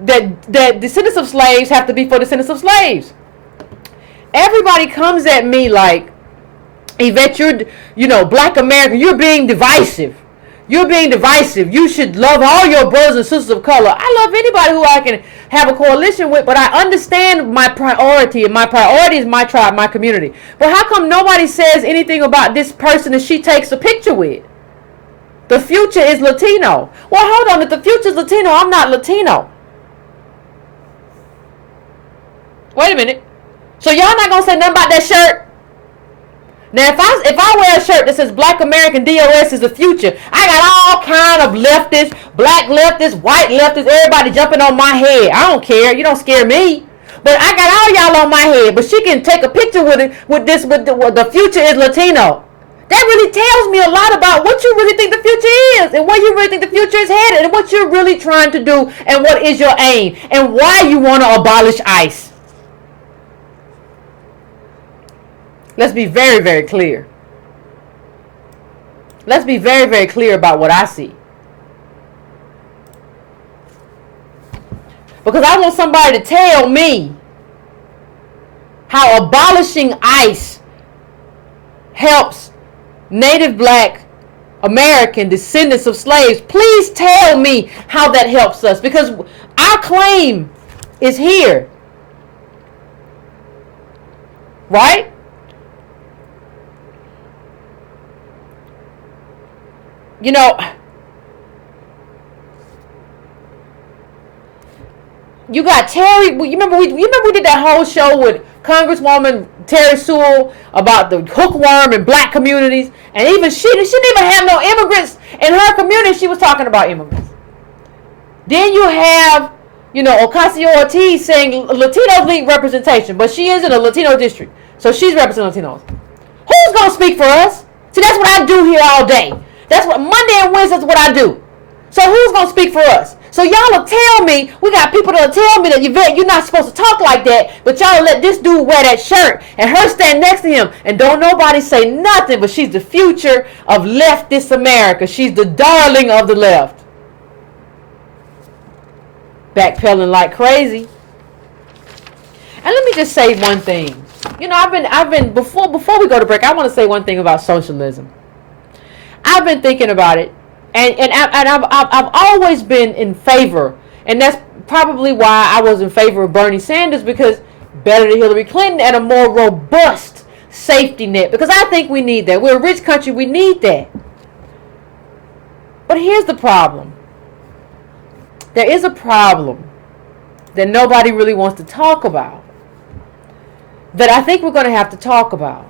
that descendants of slaves have to be for descendants of slaves, everybody comes at me like, Yvette, you're Black American, you're being divisive. You're being divisive. You should love all your brothers and sisters of color. I love anybody who I can have a coalition with, but I understand my priority, and my priority is my tribe, my community. But how come nobody says anything about this person that she takes a picture with? The future is Latino. Well, hold on. If the future is Latino, I'm not Latino. Wait a minute. So y'all not going to say nothing about that shirt? Now, if I wear a shirt that says Black American DOS is the future, I got all kind of leftists, black leftists, white leftists, everybody jumping on my head. I don't care. You don't scare me. But I got all y'all on my head. But she can take a picture with it, with the future is Latino. That really tells me a lot about what you really think the future is, and where you really think the future is headed, and what you're really trying to do, and what is your aim, and why you want to abolish ICE. Let's be very, very clear. Let's be very, very clear about what I see. Because I want somebody to tell me how abolishing ICE helps Native Black American descendants of slaves. Please tell me how that helps us, because our claim is here. right? You know, you got Terry. You remember we did that whole show with Congresswoman Terry Sewell about the hookworm in black communities, and even she didn't even have no immigrants in her community. She was talking about immigrants. Then you have, Ocasio Cortez saying Latinos need representation, but she is in a Latino district, so she's representing Latinos. Who's gonna speak for us? See, that's what I do here all day. That's what Monday and Wednesday is what I do. So who's gonna speak for us? So y'all will tell me, we got people that'll tell me that Yvette, you're not supposed to talk like that, but y'all let this dude wear that shirt and her stand next to him, and don't nobody say nothing, but she's the future of leftist America. She's the darling of the left. Backpedaling like crazy. And let me just say one thing. I've been before we go to break, I want to say one thing about socialism. I've been thinking about it, and I've always been in favor, and that's probably why I was in favor of Bernie Sanders, because better than Hillary Clinton and a more robust safety net, because I think we need that. We're a rich country, we need that. But here's the problem. There is a problem that nobody really wants to talk about, that I think we're going to have to talk about,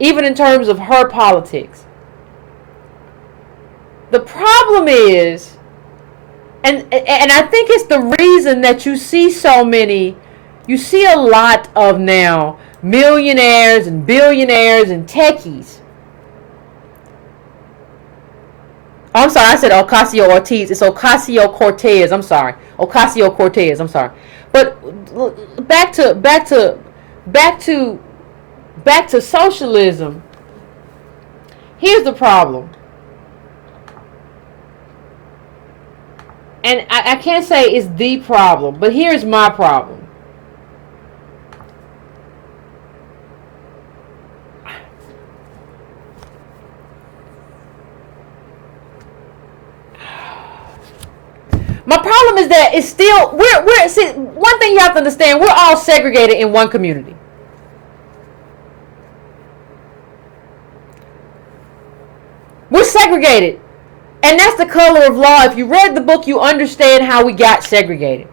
even in terms of her politics. The problem is, and I think it's the reason that you see a lot of now millionaires and billionaires and techies. Oh, I'm sorry, I said Ocasio Cortez. It's Ocasio Cortez. I'm sorry, Ocasio Cortez. I'm sorry. But back to socialism. Here's the problem. And I can't say it's the problem, but here's my problem. My problem is that it's still, see, one thing you have to understand, we're all segregated in one community. We're segregated. And that's the color of law. If you read the book, you understand how we got segregated.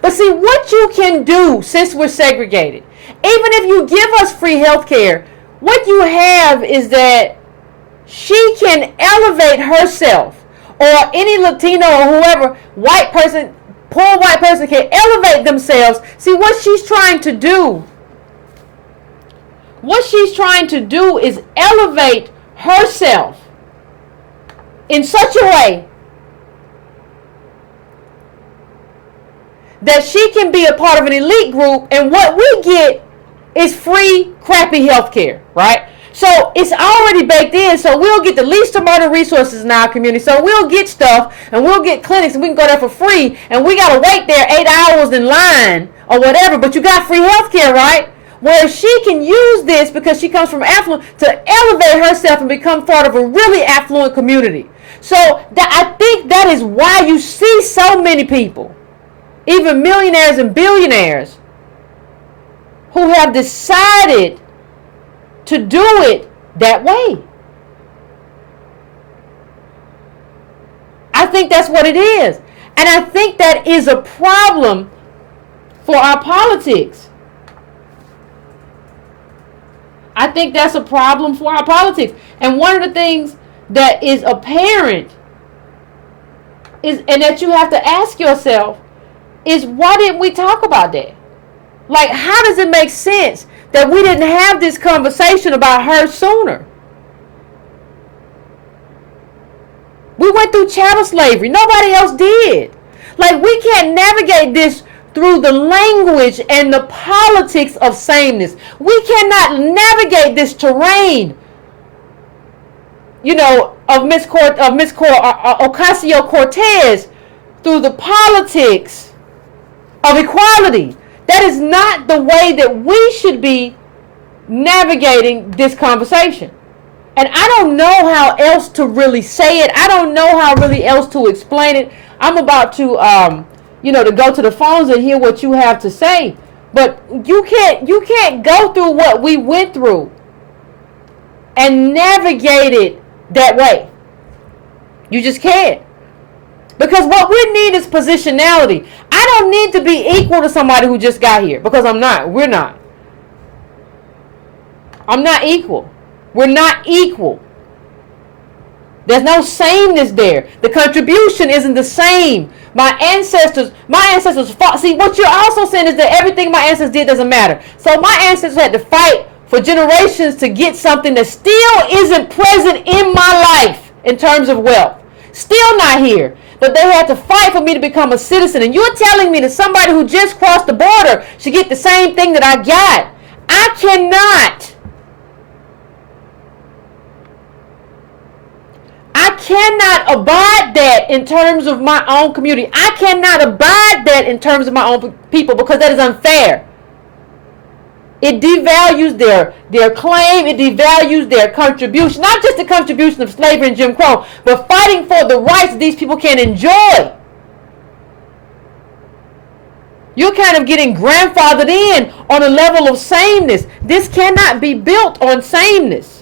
But see, what you can do since we're segregated, even if you give us free health care, what you have is that she can elevate herself, or any Latino or whoever, white person, poor white person can elevate themselves. See, what she's trying to do is elevate herself in such a way that she can be a part of an elite group, and what we get is free, crappy health care, right? So it's already baked in, so we'll get the least amount of resources in our community. So we'll get stuff, and we'll get clinics, and we can go there for free, and we got to wait there 8 hours in line or whatever, but you got free health care, right? Where she can use this, because she comes from affluent, to elevate herself and become part of a really affluent community. So I think that is why you see so many people, even millionaires and billionaires, who have decided to do it that way. I think that's what it is. And I think that is a problem for our politics. I think that's a problem for our politics. And one of the things that is apparent is, and that you have to ask yourself, is why didn't we talk about that? Like, how does it make sense that we didn't have this conversation about her sooner? We went through chattel slavery. Nobody else did. Like, we can't navigate this through the language and the politics of sameness. We cannot navigate this terrain, of Miss Ocasio Cortez through the politics of equality. That is not the way that we should be navigating this conversation. And I don't know how else to really say it. I don't know how really else to explain it. I'm about to, to go to the phones and hear what you have to say. But you can't go through what we went through and navigate it that way. You just can't. Because what we need is positionality. I don't need to be equal to somebody who just got here, because I'm not. We're not. I'm not equal. We're not equal. There's no sameness there. The contribution isn't the same. My ancestors fought. See, what you're also saying is that everything my ancestors did doesn't matter. So my ancestors had to fight for generations to get something that still isn't present in my life in terms of wealth. Still not here. But they had to fight for me to become a citizen. And you're telling me that somebody who just crossed the border should get the same thing that I got. I cannot. I cannot abide that in terms of my own community. I cannot abide that in terms of my own people, because that is unfair. It devalues their claim. It devalues their contribution. Not just the contribution of slavery and Jim Crow, but fighting for the rights these people can enjoy. You're kind of getting grandfathered in on a level of sameness. This cannot be built on sameness.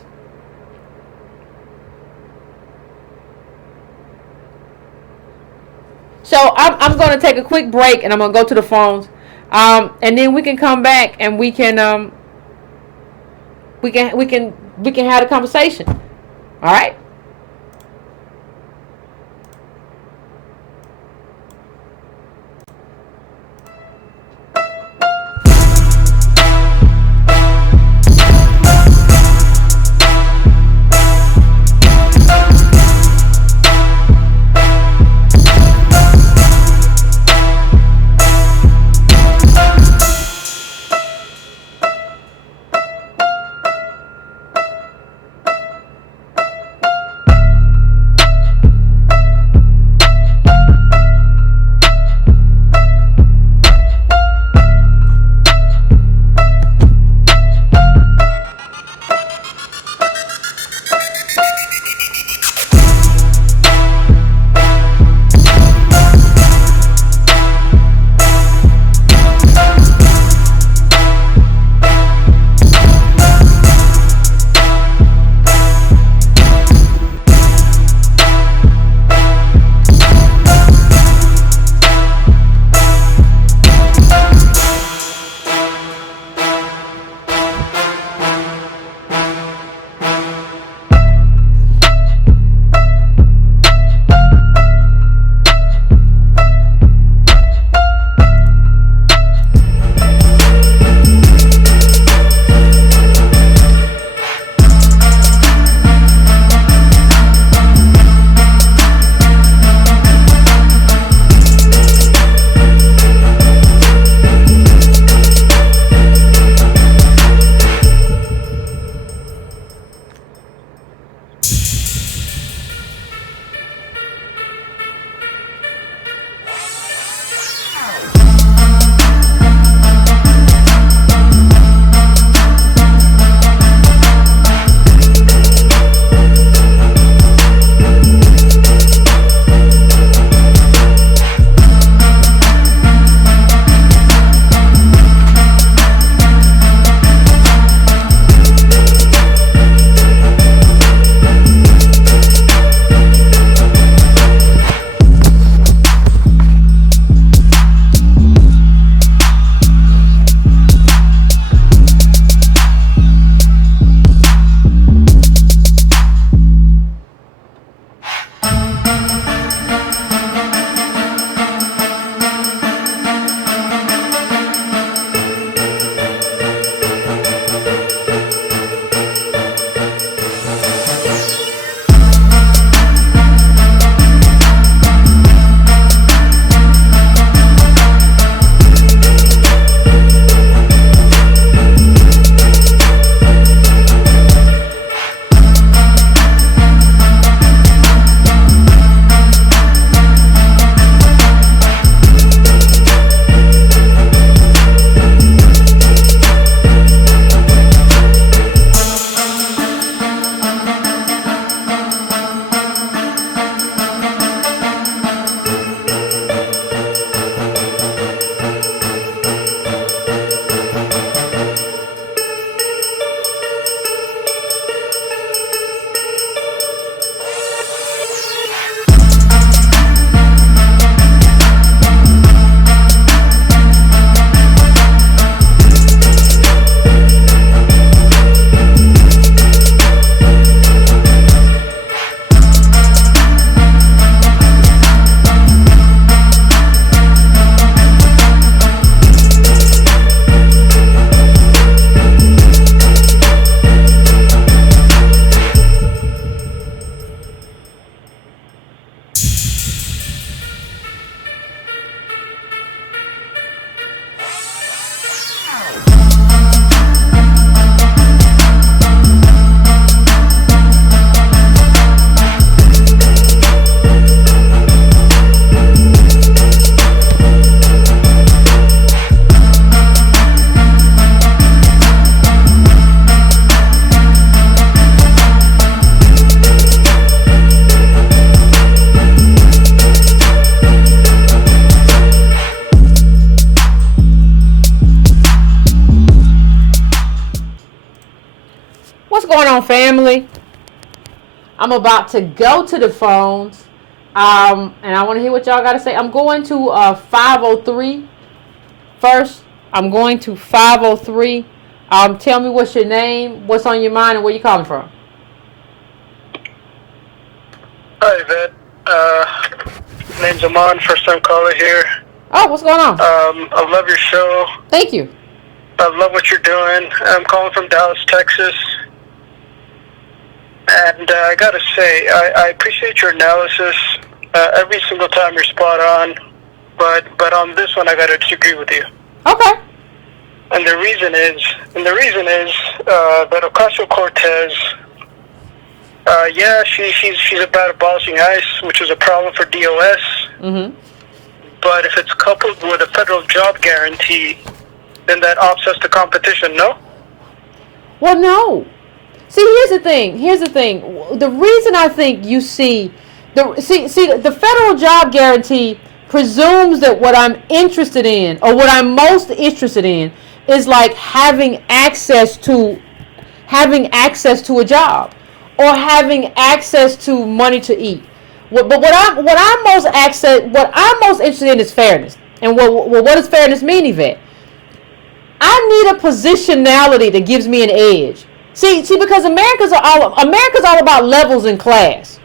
So I'm going to take a quick break, and I'm going to go to the phones, and then we can come back and we can have a conversation. All right. going on, family? I'm about to go to the phones, and I want to hear what y'all got to say. I'm going to 503 first. I'm going to 503. Tell me what's your name, what's on your mind, and where you calling from. Hi, Yvette. Name's Aman, first time caller here. Oh, what's going on? I love your show. Thank you. I love what you're doing. I'm calling from Dallas, Texas. And I gotta say, I appreciate your analysis. Every single time you're spot on. But on this one, I gotta disagree with you. Okay. And the reason is that Ocasio Cortez, she's about abolishing ICE, which is a problem for DOS. Mm-hmm. But if it's coupled with a federal job guarantee, then that offsets the competition, no? Well, no. See, here's the thing. The reason I think you see the federal job guarantee presumes that what I'm interested in, or what I'm most interested in, is like having access to a job, or having access to money to eat. But what I'm most interested in is fairness. And what does fairness mean, Yvette? I need a positionality that gives me an edge. See, because America's all about levels in class.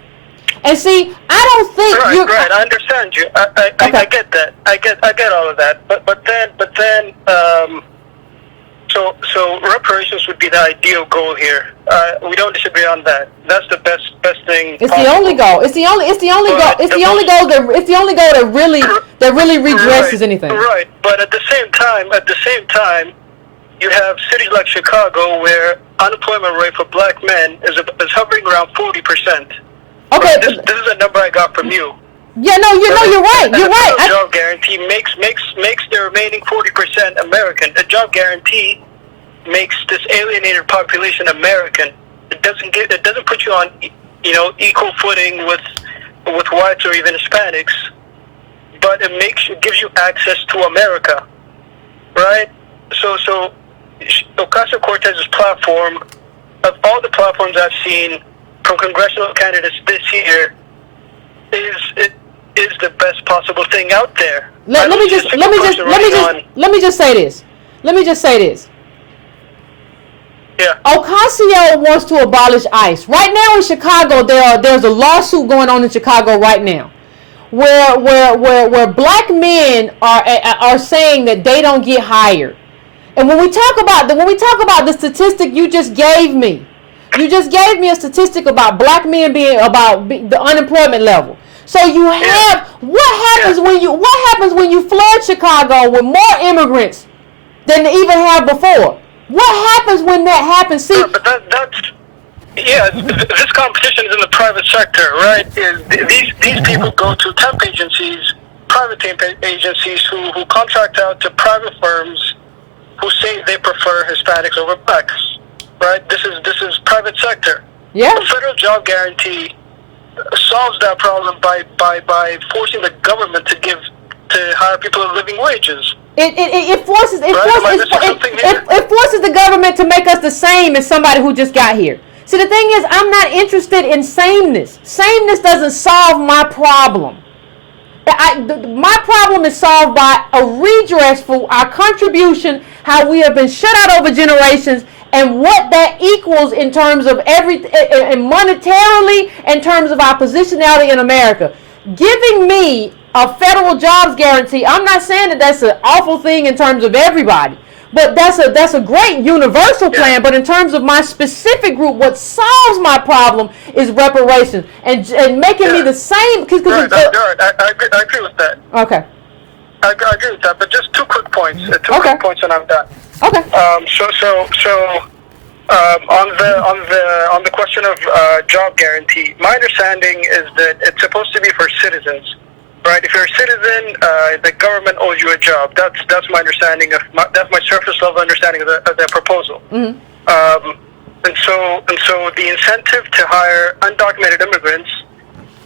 And see, I don't think right. I understand you. I get that. I get all of that. But then, so reparations would be the ideal goal here. We don't disagree on that. That's the best thing. It's possible. The only goal. It's the only goal that really redresses anything. Right. But at the same time, you have cities like Chicago where unemployment rate for black men is hovering around 40%. Okay. This is a number I got from you. Yeah, you're right. You're right. A job guarantee makes the remaining 40% American. A job guarantee makes this alienated population American. It doesn't put you on equal footing with whites or even Hispanics, but it gives you access to America, right? So Ocasio Cortez's platform, of all the platforms I've seen from congressional candidates this year, is the best possible thing out there. Let me just say this. Yeah. Ocasio wants to abolish ICE. Right now in Chicago, there's a lawsuit going on in Chicago right now, where black men are saying that they don't get hired. And when we talk about the statistic you just gave me a statistic about black men being about the unemployment level. So you have what happens when you flood Chicago with more immigrants than they even have before? What happens when that happens? See, but this competition is in the private sector, right? These people go to temp agencies, private temp agencies who contract out to private firms who say they prefer Hispanics over blacks, right? This is private sector. Yeah. The federal job guarantee solves that problem by forcing the government to hire people at living wages. It forces the government to make us the same as somebody who just got here. See, the thing is, I'm not interested in sameness. Sameness doesn't solve my problem. My problem is solved by a redress for our contribution, how we have been shut out over generations, and what that equals in terms of and monetarily, in terms of our positionality in America. Giving me a federal jobs guarantee, I'm not saying that that's an awful thing in terms of everybody, but that's a great universal plan. But in terms of my specific group, what solves my problem is reparations and making me the same. Right. I agree with that. Okay. I agree with that, but just two quick points. Quick points, and I'm done. Okay. On the question of job guarantee, my understanding is that it's supposed to be for citizens, right? If you're a citizen, the government owes you a job. That's my understanding that's my surface level understanding of the proposal. Mm-hmm. And so the incentive to hire undocumented immigrants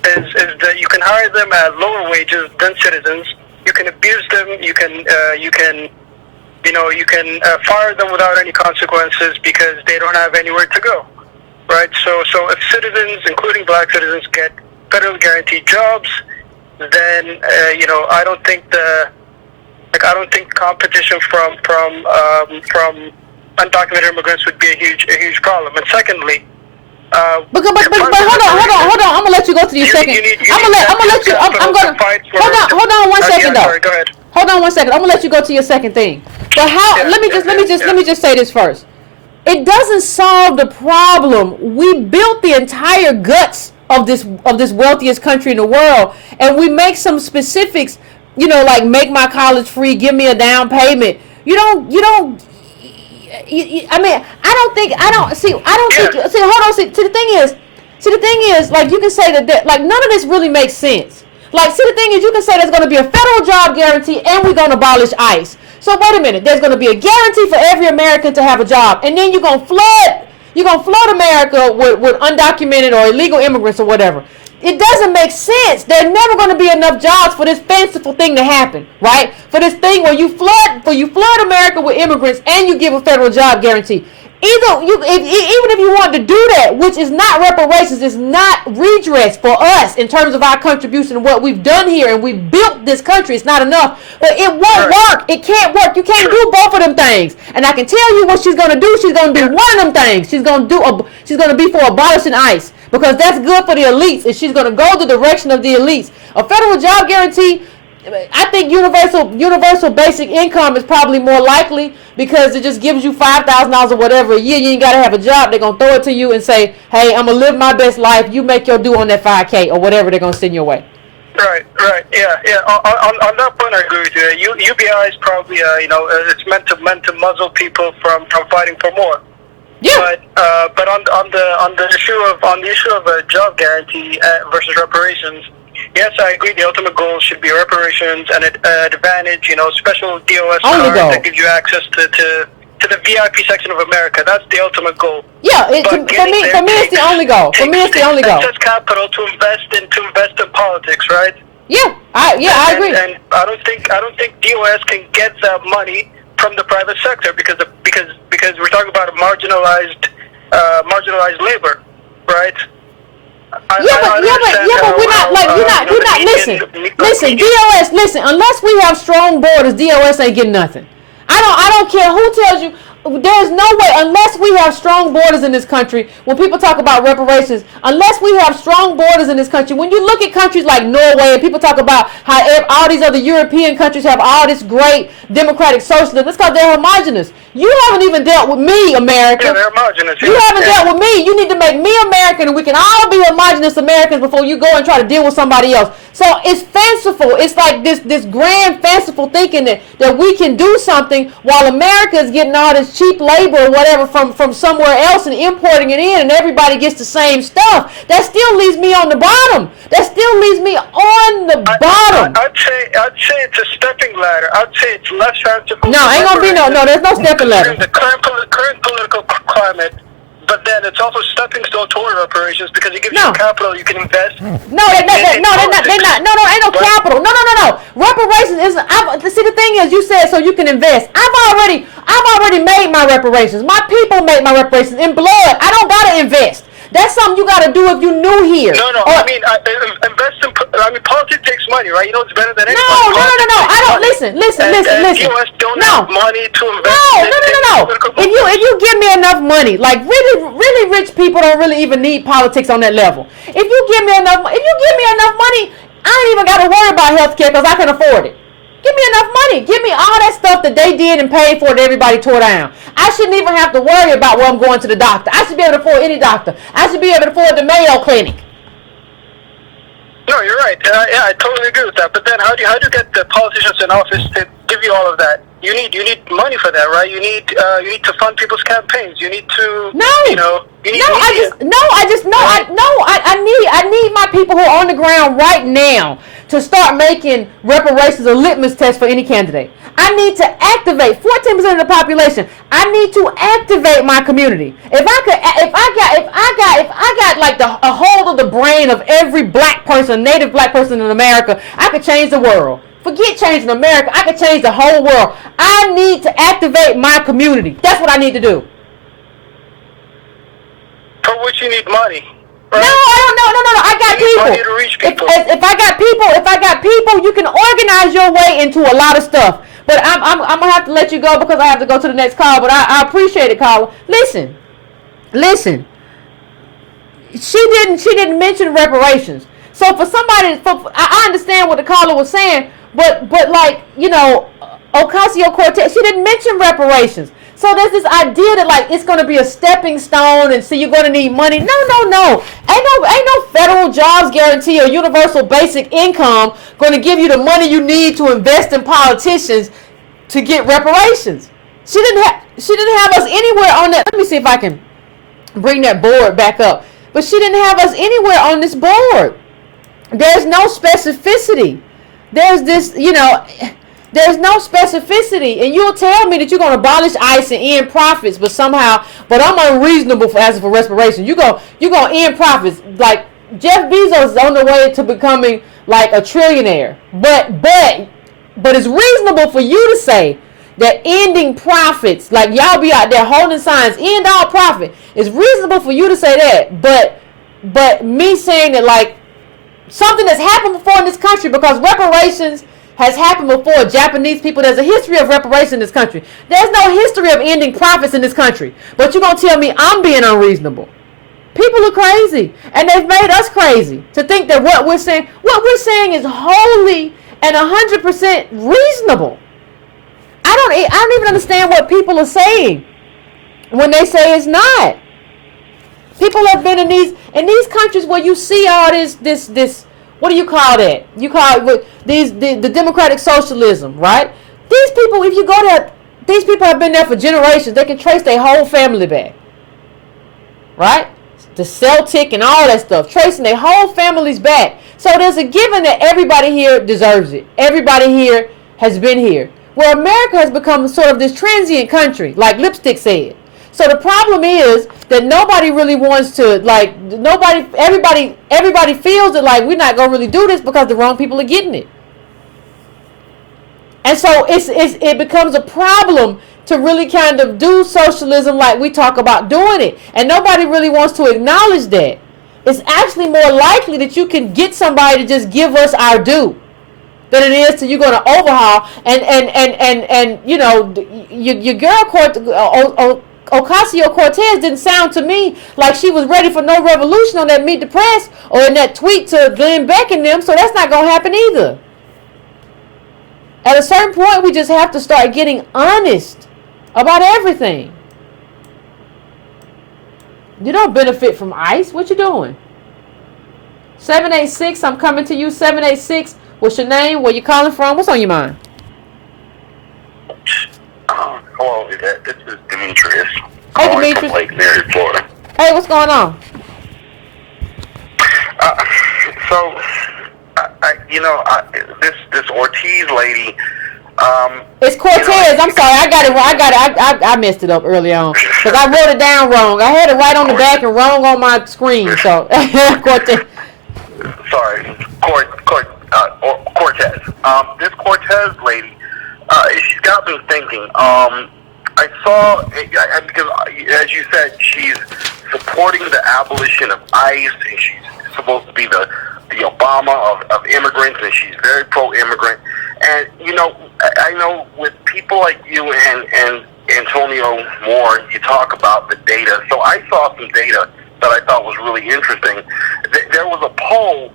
is that you can hire them at lower wages than citizens. You can abuse them. You can fire them without any consequences because they don't have anywhere to go. right? So if citizens, including black citizens, get federally guaranteed jobs, then I don't think competition from undocumented immigrants would be a huge problem. And secondly, but hold on. I'm gonna let you go to your second. Hold on 1 second though. Sorry, go ahead. Hold on 1 second. I'm gonna let you go to your second thing. But let me just say this first. It doesn't solve the problem. We built the entire guts of this wealthiest country in the world, and we make some specifics, like make my college free, give me a down payment. The thing is, like, you can say that like, none of this really makes sense. Like, see, the thing is, you can say there's going to be a federal job guarantee and we're going to abolish ICE. So wait a minute, there's going to be a guarantee for every American to have a job, and then you're going to flood America with undocumented or illegal immigrants or whatever. It doesn't make sense. There's never going to be enough jobs for this fanciful thing to happen, right? For this thing where you flood America with immigrants and you give a federal job guarantee. Even if you want to do that, which is not reparations, it's not redress for us in terms of our contribution and what we've done here, and we built this country. It's not enough, but it won't work. It can't work. You can't do both of them things. And I can tell you what she's going to do. She's going to do one of them things. She's going to be for abolishing ICE, because that's good for the elites, and she's going to go the direction of the elites. A federal job guarantee, I think universal basic income is probably more likely, because it just gives you $5,000 or whatever a year. You ain't got to have a job. They're going to throw it to you and say, hey, I'm going to live my best life. You make your due on that 5K or whatever they're going to send your way. Right. Yeah. On that point, I agree with you. UBI is probably, it's meant to muzzle people from fighting for more. Yeah. But on the issue of a job guarantee versus reparations, yes, I agree. The ultimate goal should be reparations and an advantage, special DOS card that gives you access to the VIP section of America. That's the ultimate goal. Yeah, for me, it's the only goal. For me, it's the only goal. It takes capital to invest in politics, right? Yeah, I agree. And I don't think DOS can get that money from the private sector because we're talking about a marginalized labor, right? Listen, DOS, listen, unless we have strong borders, DOS ain't getting nothing. I don't care who tells you. There's no way, unless we have strong borders in this country, when people talk about reparations, unless we have strong borders in this country, when you look at countries like Norway and people talk about how all these other European countries have all this great democratic socialism, it's because they're homogenous. You haven't even dealt with me, America. Yeah, they're homogenous. You haven't dealt with me. You need to make me American, and we can all be homogenous Americans before you go and try to deal with somebody else. So it's fanciful. It's like this grand fanciful thinking that we can do something while America is getting all this cheap labor or whatever from somewhere else and importing it in, and everybody gets the same stuff. That still leaves me on the bottom. I'd say it's a stepping ladder. I'd say it's less fanciful. No, ain't gonna be no. There's no stepping ladder. The current political climate. But then it's also stepping stone toward reparations, because it gives you capital you can invest. They're not. Ain't no capital. No. Reparations isn't. See, the thing is, you said so you can invest. I've already made my reparations. My people made my reparations in blood. I don't gotta invest. That's something you gotta do if you new here. No. Invest in. Politics takes money, right? You know it's better than anybody. No. I don't listen. U.S. don't have money to invest. No. If you give me enough money, like really rich people don't really even need politics on that level. If you give me enough money, I ain't even gotta worry about healthcare because I can afford it. Give me enough money. Give me all that stuff that they did and paid for that everybody tore down. I shouldn't even have to worry about where I'm going to the doctor. I should be able to afford any doctor. I should be able to afford the Mayo Clinic. No, you're right. I totally agree with that. But then how do you get the politicians in office to give you all of that? You need money for that, right? You need to fund people's campaigns. You need to I need my people who are on the ground right now to start making reparations a litmus test for any candidate. I need to activate 14% of the population. I need to activate my community. If I got like a hold of the brain of every black person, native black person in America, I could change the world. Forget changing America. I could change the whole world. I need to activate my community. That's what I need to do. For which you need money. Right? No, I don't know. No. I got people. Money to reach people. If I got people, you can organize your way into a lot of stuff. But I'm gonna have to let you go because I have to go to the next call. But I appreciate it, caller. Listen. She didn't mention reparations. So for somebody, I understand what the caller was saying, but like, you know, Ocasio Cortez, she didn't mention reparations. So there's this idea that like it's going to be a stepping stone, and so you're going to need money. No. Ain't no federal jobs guarantee or universal basic income going to give you the money you need to invest in politicians to get reparations. She didn't have us anywhere on that. Let me see if I can bring that board back up. But she didn't have us anywhere on this board. There's no specificity. There's this, you know, there's no specificity. And you'll tell me that you're going to abolish ICE and end profits, but I'm unreasonable for asking for reparation. You're going to end profits. Like, Jeff Bezos is on the way to becoming like a trillionaire. But it's reasonable for you to say that ending profits, like y'all be out there holding signs, end all profit. It's reasonable for you to say that, but me saying that like something that's happened before in this country, because reparations has happened before. Japanese people, there's a history of reparations in this country. There's no history of ending profits in this country. But you're gonna tell me I'm being unreasonable? People are crazy, and they've made us crazy to think that what we're saying is wholly and 100% reasonable. I don't even understand what people are saying when they say it's not. People have been in these countries where you see all this what do you call that? You call it the democratic socialism, right? These people, if you go there, these people have been there for generations. They can trace their whole family back, right? The Celtic and all that stuff, tracing their whole families back. So there's a given that everybody here deserves it. Everybody here has been here. Where America has become sort of this transient country, like Lipstick said. So the problem is that nobody really wants to, like, everybody feels that, like, we're not going to really do this because the wrong people are getting it. And so it becomes a problem to really kind of do socialism like we talk about doing it. And nobody really wants to acknowledge that. It's actually more likely that you can get somebody to just give us our due than it is to you're going to overhaul and you know, your girl Ocasio Cortez didn't sound to me like she was ready for no revolution on that Meet the Press or in that tweet to Glenn Beck and them, so that's not going to happen either. At a certain point, we just have to start getting honest about everything. You don't benefit from ICE. What you doing? 786, I'm coming to you. 786. What's your name? Where you calling from? What's on your mind? Hello, Yvette. This is Demetrius. Hey, Demetrius. From Lake Mary, Florida. Hey, what's going on? This Ortiz lady. It's Cortez. You know, I'm sorry. I got it. I messed it up early on because I wrote it down wrong. I had it right on the back and wrong on my screen. So Cortez. Sorry, Cortez. This Cortez lady, she's got me thinking. I saw, because as you said, she's supporting the abolition of ICE, and she's supposed to be the Obama of immigrants, and she's very pro-immigrant. And, you know, I know with people like you and Antonio Moore, you talk about the data. So I saw some data that I thought was really interesting. There was a poll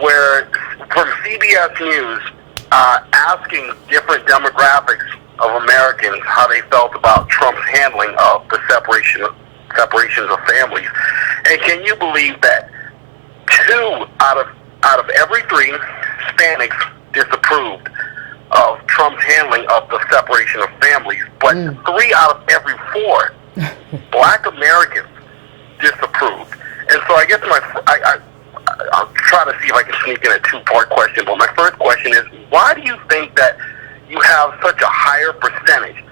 where from CBS News asking different demographics of Americans how they felt about Trump's handling of the separations of families. And can you believe that 2 out of every 3 Hispanics disapproved of Trump's handling of the separation of families, but 3 out of every 4 Black Americans disapproved. And so I guess I'll try to see if I can sneak in a 2-part question. But my first question is, why do you think that you have such a higher percentage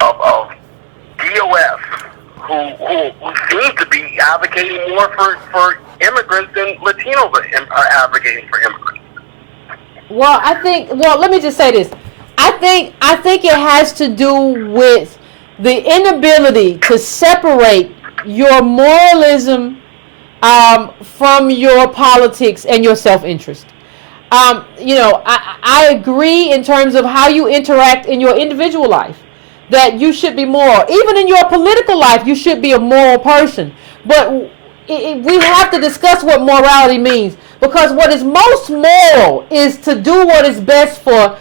of DOS who seems to be advocating more for immigrants than Latinos are advocating for immigrants? Well, let me just say this. I think it has to do with the inability to separate your moralism from your politics and your self-interest. I agree in terms of how you interact in your individual life, that you should be moral. Even in your political life, you should be a moral person. But we have to discuss what morality means, because what is most moral is to do what is best for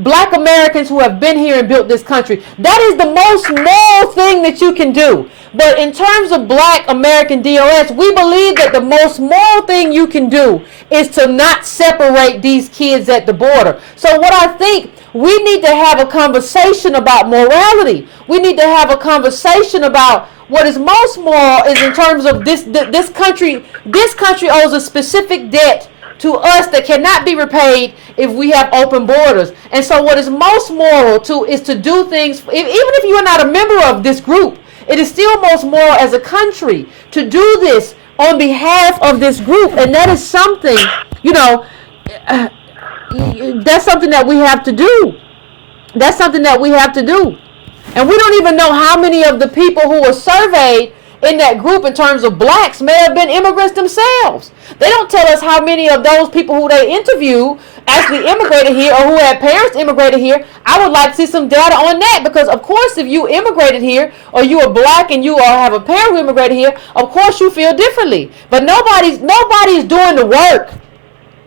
Black Americans who have been here and built this country. That is the most moral thing that you can do. But in terms of Black American DOS, we believe that the most moral thing you can do is to not separate these kids at the border. So what I think, we need to have a conversation about morality. We need to have a conversation about what is most moral is in terms of this country. This country owes a specific debt to us that cannot be repaid if we have open borders. And so what is most moral is to do things, even if you are not a member of this group, it is still most moral as a country to do this on behalf of this group. And that is something, that's something that we have to do. That's something that we have to do. And we don't even know how many of the people who were surveyed in that group in terms of blacks may have been immigrants themselves. They don't tell us how many of those people who they interview actually immigrated here or who had parents immigrated here. I would like to see some data on that, because of course if you immigrated here or you are black and you have a parent who immigrated here, of course you feel differently. But nobody's doing the work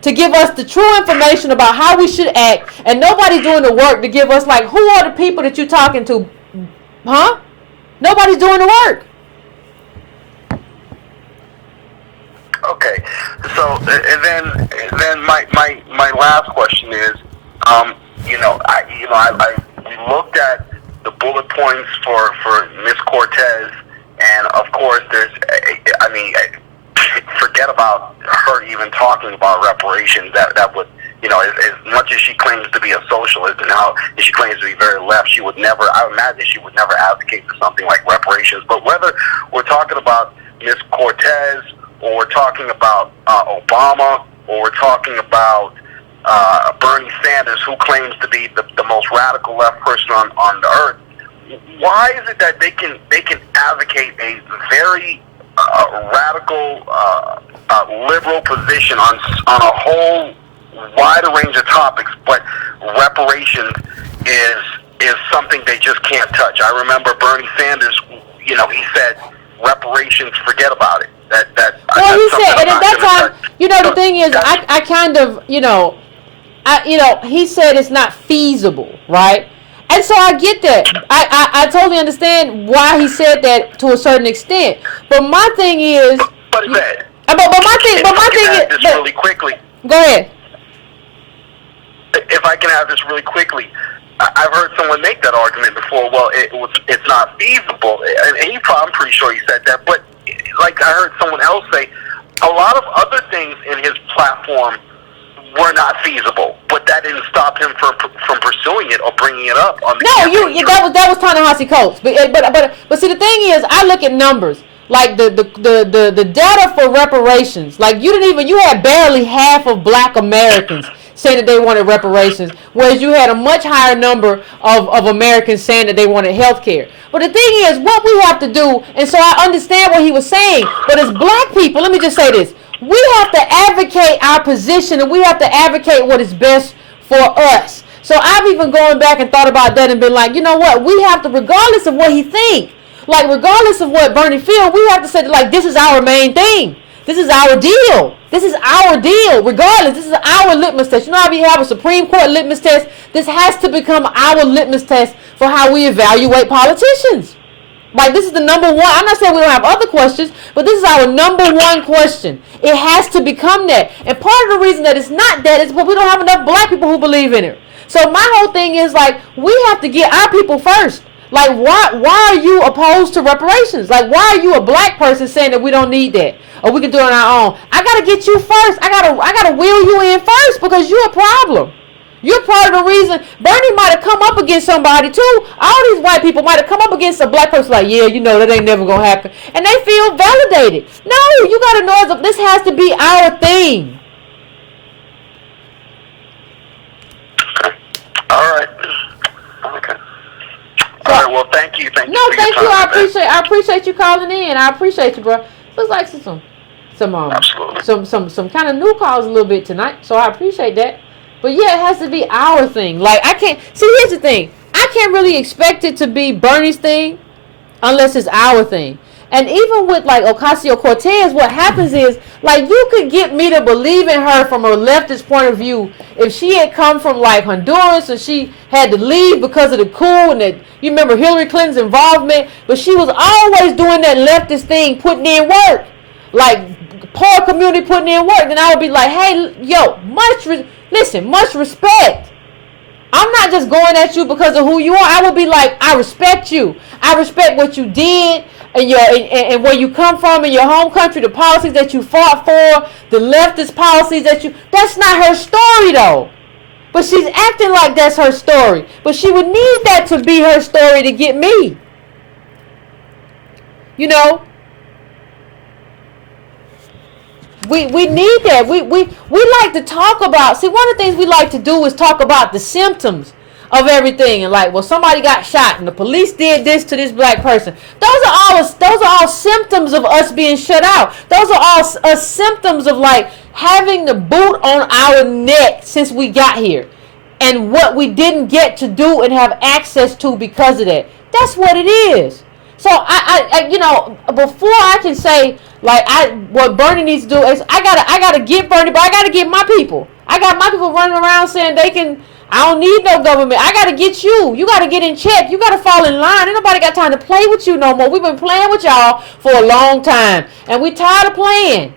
to give us the true information about how we should act, and nobody's doing the work to give us, like, who are the people that you're talking to? Huh? Nobody's doing the work. Okay, so and then my last question is, we looked at the bullet points for Miss Cortez, and of course forget about her even talking about reparations. That would, as much as she claims to be a socialist and how she claims to be very left, I would imagine she would never advocate for something like reparations. But whether we're talking about Miss Cortez, or we're talking about Obama, or we're talking about Bernie Sanders, who claims to be the most radical left person on the earth, why is it that they can advocate a very radical liberal position on a whole wider range of topics, but reparations is something they just can't touch? I remember Bernie Sanders, he said reparations, forget about it. He said, and at that time, the thing is, I kind of, he said it's not feasible, right? And so I get that. I totally understand why he said that to a certain extent. But my thing is, but my thing is, really quickly. Go ahead. If I can have this really quickly, I've heard someone make that argument before. Well, it's not feasible, and I'm pretty sure he said that. But like I heard someone else say, a lot of other things in his platform were not feasible, but that didn't stop him from pursuing it or bringing it up on the campaign. That was Ta-Nehisi Coates. But see, the thing is, I look at numbers. Like the data for reparations, like you had barely half of Black Americans saying that they wanted reparations, whereas you had a much higher number of Americans saying that they wanted health care. But the thing is, what we have to do, and so I understand what he was saying, but as Black people, let me just say this, we have to advocate our position, and we have to advocate what is best for us. So I've even gone back and thought about that and been like, you know what, we have to, regardless of what he thinks, like regardless of what Bernie feels, we have to say, like, this is our main thing. This is our deal. This is our deal. Regardless, this is our litmus test. You know how we have a Supreme Court litmus test? This has to become our litmus test for how we evaluate politicians. Like, this is the number one. I'm not saying we don't have other questions, but this is our number one question. It has to become that. And part of the reason that it's not that is because we don't have enough Black people who believe in it. So my whole thing is, like, we have to get our people first. Like, why are you opposed to reparations? Like, why are you a Black person saying that we don't need that, or we can do it on our own? I gotta get you first. I gotta wheel you in first, because you're a problem. You're part of the reason. Bernie might have come up against somebody too. All these white people might have come up against a Black person, like, yeah, that ain't never gonna happen, and they feel validated. No, you gotta know this has to be our thing. All right. Okay. So, all right, well, thank you. Thank you. No, for thank your you. time, Yvette. I appreciate you calling in. I appreciate you, bro. Looks like Absolutely. some kind of new calls a little bit tonight. So I appreciate that. But yeah, it has to be our thing. Like I can't see. Here's the thing. I can't really expect it to be Bernie's thing unless it's our thing. And even with like Ocasio Cortez, what happens is like you could get me to believe in her from a leftist point of view if she had come from like Honduras and she had to leave because of the coup and that you remember Hillary Clinton's involvement, but she was always doing that leftist thing, putting in work, like poor community putting in work. Then I would be like, hey, yo, much respect. I'm not just going at you because of who you are. I would be like, I respect you. I respect what you did and where you come from in your home country, the policies that you fought for, the leftist policies that you... That's not her story, though. But she's acting like that's her story. But she would need that to be her story to get me. You know? We need that. We like to talk about... See, one of the things we like to do is talk about the symptoms of everything. And like, well, somebody got shot and the police did this to this black person. Those are all symptoms of us being shut out. Those are all symptoms of like having the boot on our neck since we got here. And what we didn't get to do and have access to because of that. That's what it is. So I you know, before I can say like what Bernie needs to do is I gotta get Bernie, but I gotta get my people. I got my people running around saying they can. I don't need no government. I gotta get you. You gotta get in check. You gotta fall in line. Ain't nobody got time to play with you no more. We've been playing with y'all for a long time, and we tired of playing.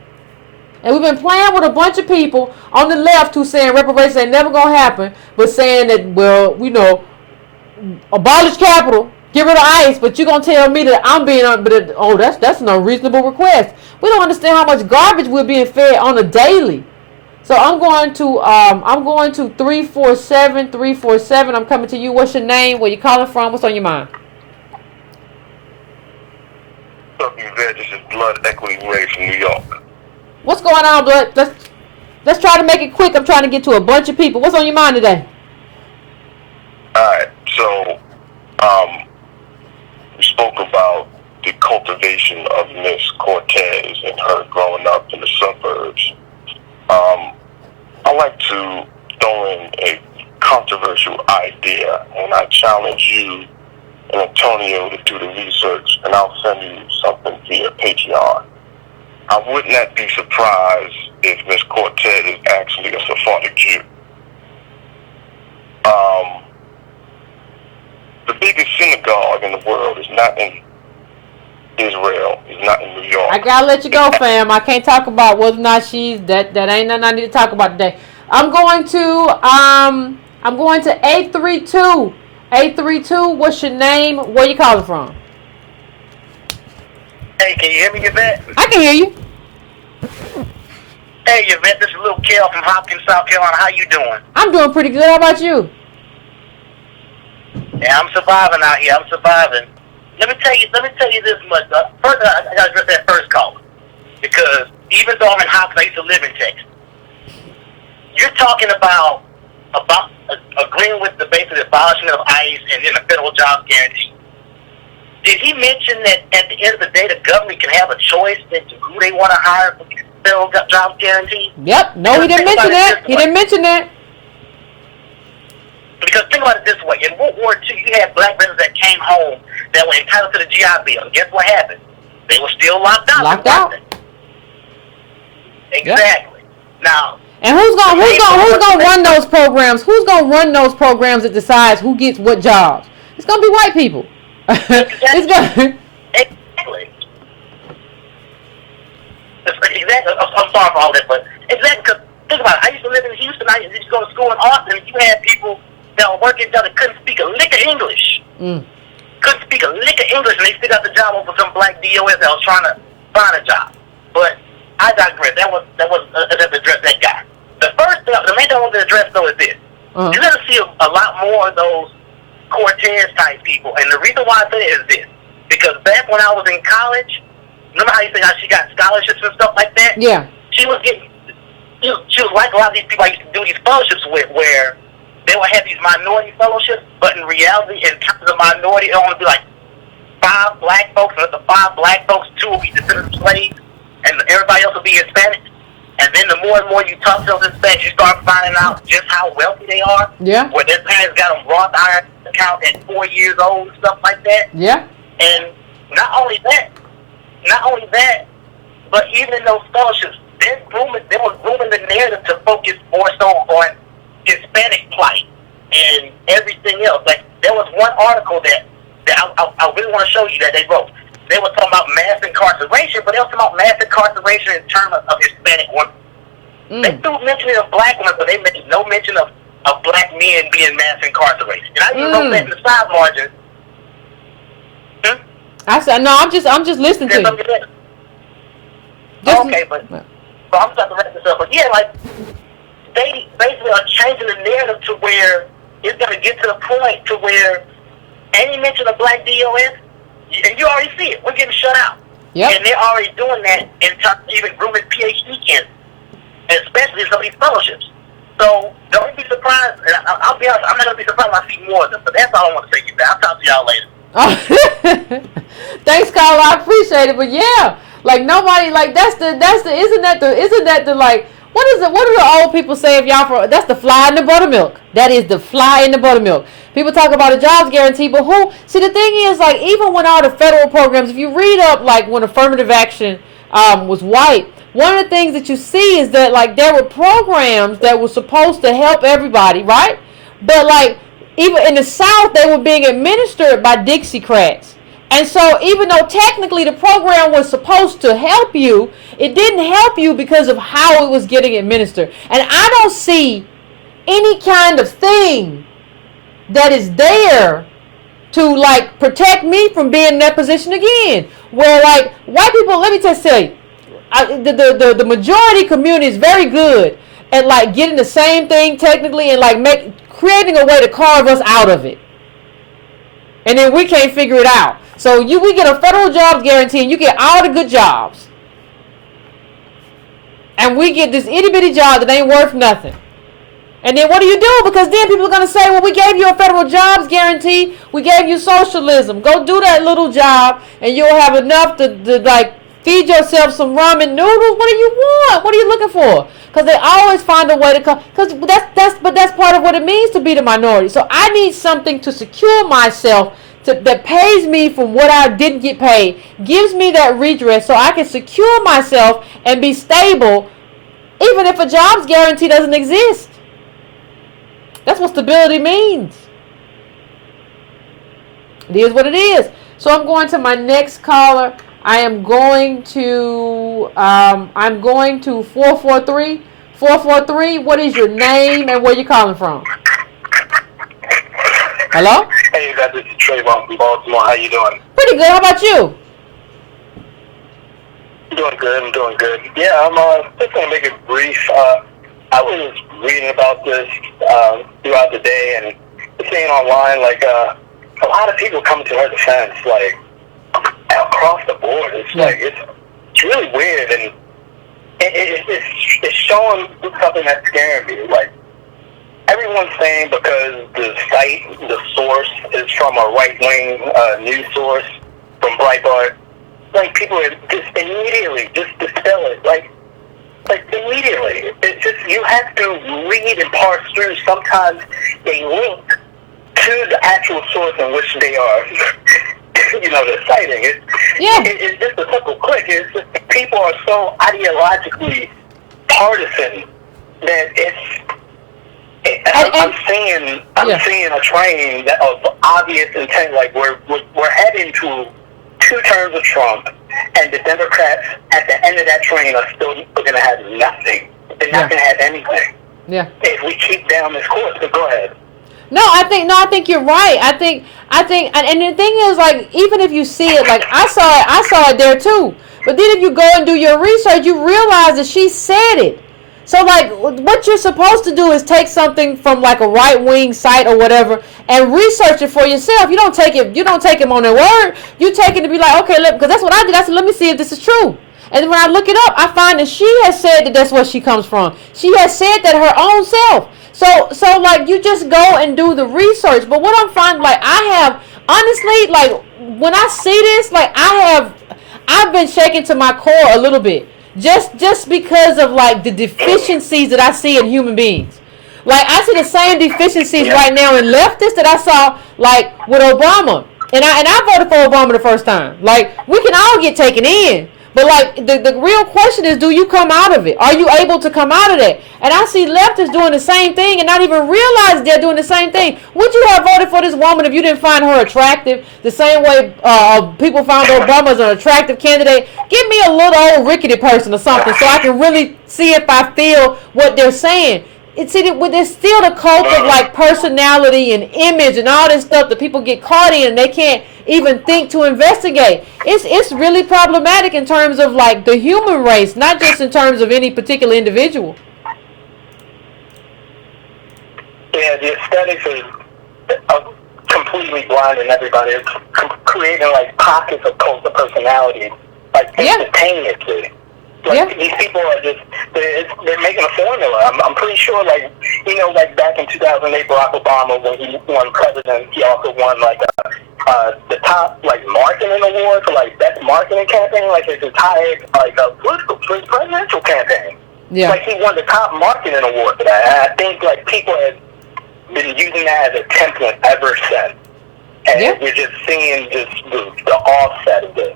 And we've been playing with a bunch of people on the left who saying reparations ain't never gonna happen, but saying that, well, you know, abolish capital. Get rid of ICE, but you gonna tell me that I'm being that's an unreasonable request. We don't understand how much garbage we're being fed on a daily. So I'm going to 347. I'm coming to you. What's your name? Where you calling from? What's on your mind? What's up, Yvette? This is Blood Equity Ray from New York. What's going on, Blood? Let's try to make it quick. I'm trying to get to a bunch of people. What's on your mind today? All right, so we spoke about the cultivation of Miss Cortez and her growing up in the suburbs. I like to throw in a controversial idea, and I challenge you and Antonio to do the research, and I'll send you something via Patreon. I would not be surprised if Miss Cortez is actually a Sephardic Jew. The biggest synagogue in the world is not in Israel, is not in New York. I gotta let you go, fam. I can't talk about whether or not she's that ain't nothing I need to talk about today. I'm going to 832. 832, what's your name? Where you calling from? Hey, can you hear me, Yvette? I can hear you. Hey, Yvette, this is Lil Kel from Hopkins, South Carolina. How you doing? I'm doing pretty good. How about you? Yeah, I'm surviving out here. I'm surviving. Let me tell you this much. First, I got to address that first call. Because even though I'm in Hopkins, I used to live in Texas. You're talking about agreeing with the basic abolishment of ICE and then the federal jobs guarantee. Did he mention that at the end of the day, the government can have a choice as to who they want to hire for the federal jobs guarantee? Yep. No, he didn't mention that. He didn't mention that. Because think about it this way. In World War II, you had black veterans that came home that were entitled to the GI Bill. And guess what happened? They were still locked out. Locked out. Exactly. Yep. Now, and who's gonna run those programs? Who's gonna run those programs that decides who gets what jobs? It's gonna be white people. It's gonna. Exactly. I'm sorry for all that, but exactly. Because think about it. I used to live in Houston. I used to go to school in Austin. And you had people that were working down that couldn't speak a lick of English. Couldn't speak a lick of English, and they still got the job over some black DOS that was trying to find a job. But I digress. That was to address that guy. The main thing I want to address though is this: you're going to see a lot more of those Cortez type people, and the reason why I say it is this: because back when I was in college, remember how you say how she got scholarships and stuff like that? Yeah. She was getting. She was like a lot of these people I used to do these fellowships with, where they will have these minority fellowships, but in reality, in terms of minority, it'll only be like 5 black folks, and of the 5 black folks, 2 will be considered slaves, and everybody else will be Hispanic. And then the more and more you talk to those Hispanics, you start finding out just how wealthy they are. Yeah. Where their parents got them Roth IRA account at 4 years old and stuff like that. Yeah. And not only that, but even in those scholarships, they were grooming the narrative to focus more so on Hispanic plight and everything else. Like, there was one article that I really want to show you that they wrote. They were talking about mass incarceration, but they were talking about mass incarceration in terms of Hispanic women. They threw mention of black women, but they made no mention of black men being mass incarcerated. And I even wrote that in the side margin. I said, no, I'm just listening to you. Okay, but so I'm just to wrap this up. But yeah, like, they basically are changing the narrative to where it's going to get to the point to where any mention of black DOS, and you already see it, we're getting shut out. Yep. And they're already doing that in terms of even grooming PhD candidates, especially some of these fellowships. So don't be surprised. And I'll be honest, I'm not going to be surprised when I see more of them. But that's all I want to say. I'll talk to y'all later. Thanks, Carl. I appreciate it. But yeah, like, nobody, like, isn't that the like, what do the old people say if y'all that's the fly in the buttermilk. That is the fly in the buttermilk. People talk about a jobs guarantee, but the thing is, like, even when all the federal programs, if you read up, like, when affirmative action was white, one of the things that you see is that, like, there were programs that were supposed to help everybody, right? But, like, even in the South, they were being administered by Dixiecrats. And so even though technically the program was supposed to help you, it didn't help you because of how it was getting administered. And I don't see any kind of thing that is there to, like, protect me from being in that position again. Where, like, white people, let me just say, the majority community is very good at, like, getting the same thing technically and, like, creating a way to carve us out of it. And then we can't figure it out. So we get a federal jobs guarantee and you get all the good jobs. And we get this itty bitty job that ain't worth nothing. And then what do you do? Because then people are going to say, well, we gave you a federal jobs guarantee. We gave you socialism. Go do that little job and you'll have enough to like, feed yourself some ramen noodles. What do you want? What are you looking for? Because they always find a way to come. Because that's part of what it means to be the minority. So I need something to secure myself that pays me from what I didn't get paid, gives me that redress so I can secure myself and be stable, even if a jobs guarantee doesn't exist. That's what stability means. It is what it is. So I'm going to my next caller. I'm going to 443. 443, what is your name and where you calling from? Hello? Hey, you got this is Trayvon from Baltimore. How you doing? Pretty good. How about you? I'm doing good. Yeah, I'm just going to make it brief. I was reading about this throughout the day and seeing online, like, a lot of people coming to her defense, like, across the board. It's like, it's really weird, and it's showing something that's scaring me. Like, everyone's saying because the source is from a right-wing news source from Breitbart, like, people are just immediately just dispel it. Like immediately. It's just, you have to read and parse through. Sometimes they link to the actual source in which they are, they're citing. It's just a simple click. It's just, people are so ideologically partisan that I'm seeing a train of obvious intent. Like, we're heading to 2 terms of Trump, and the Democrats at the end of that train are still going to have nothing. They're not going to have anything. Yeah. If we keep down this course, so go ahead. I think you're right. I think, and the thing is, like, even if you see it, like, I saw it there too. But then if you go and do your research, you realize that she said it. So, like, what you're supposed to do is take something from, like, a right-wing site or whatever and research it for yourself. You don't take them on their word. You take it to be like, okay, because that's what I did. I said, let me see if this is true. And when I look it up, I find that she has said that that's where she comes from. She has said that her own self. So like, you just go and do the research. But what I'm finding, like, I have, honestly, like, when I see this, like, I've been shaken to my core a little bit. Just because of, like, the deficiencies that I see in human beings. Like, I see the same deficiencies right now in leftists that I saw, like, with Obama. And I voted for Obama the first time. Like, we can all get taken in. But, like, the real question is, do you come out of it? Are you able to come out of that? And I see leftists doing the same thing and not even realize they're doing the same thing. Would you have voted for this woman if you didn't find her attractive? The same way people found Obama as an attractive candidate. Give me a little old rickety person or something so I can really see if I feel what they're saying. It's still the cult of, like, personality and image and all this stuff that people get caught in and they can't even think to investigate. It's really problematic in terms of, like, the human race, not just in terms of any particular individual. Yeah, the aesthetics is completely blinding everybody. It's creating, like, pockets of cult of personality, like, instantaneously. Like, these people are just, they're making a formula. I'm pretty sure, like, you know, like, back in 2008, Barack Obama, when he won president, he also won, like, the top, like, marketing award for, like, best marketing campaign, like, his entire, like, presidential campaign. Yeah. Like, he won the top marketing award for that. And I think, like, people have been using that as a template ever since. And we're just seeing just the offset of this.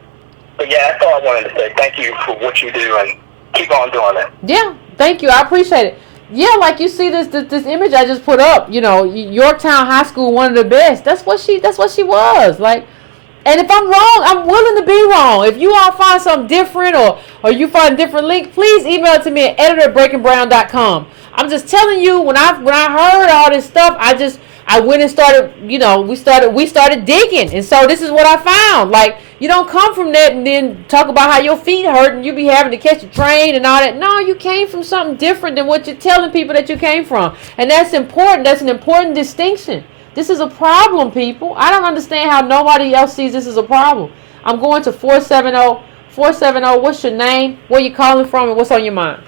But yeah, that's all I wanted to say. Thank you for what you do, and keep on doing it. Yeah, thank you. I appreciate it. Yeah, like, you see this image I just put up. You know, Yorktown High School, one of the best. That's what she was. Like, and if I'm wrong, I'm willing to be wrong. If you all find something different or you find a different link, please email it to me at editor@breakingbrown.com. I'm just telling you, when I heard all this stuff, I went and started, you know, we started digging. And so this is what I found. Like, you don't come from that and then talk about how your feet hurt and you be having to catch a train and all that. No, you came from something different than what you're telling people that you came from. And that's important. That's an important distinction. This is a problem, people. I don't understand how nobody else sees this as a problem. I'm going to 470. 470, what's your name? Where you calling from and what's on your mind?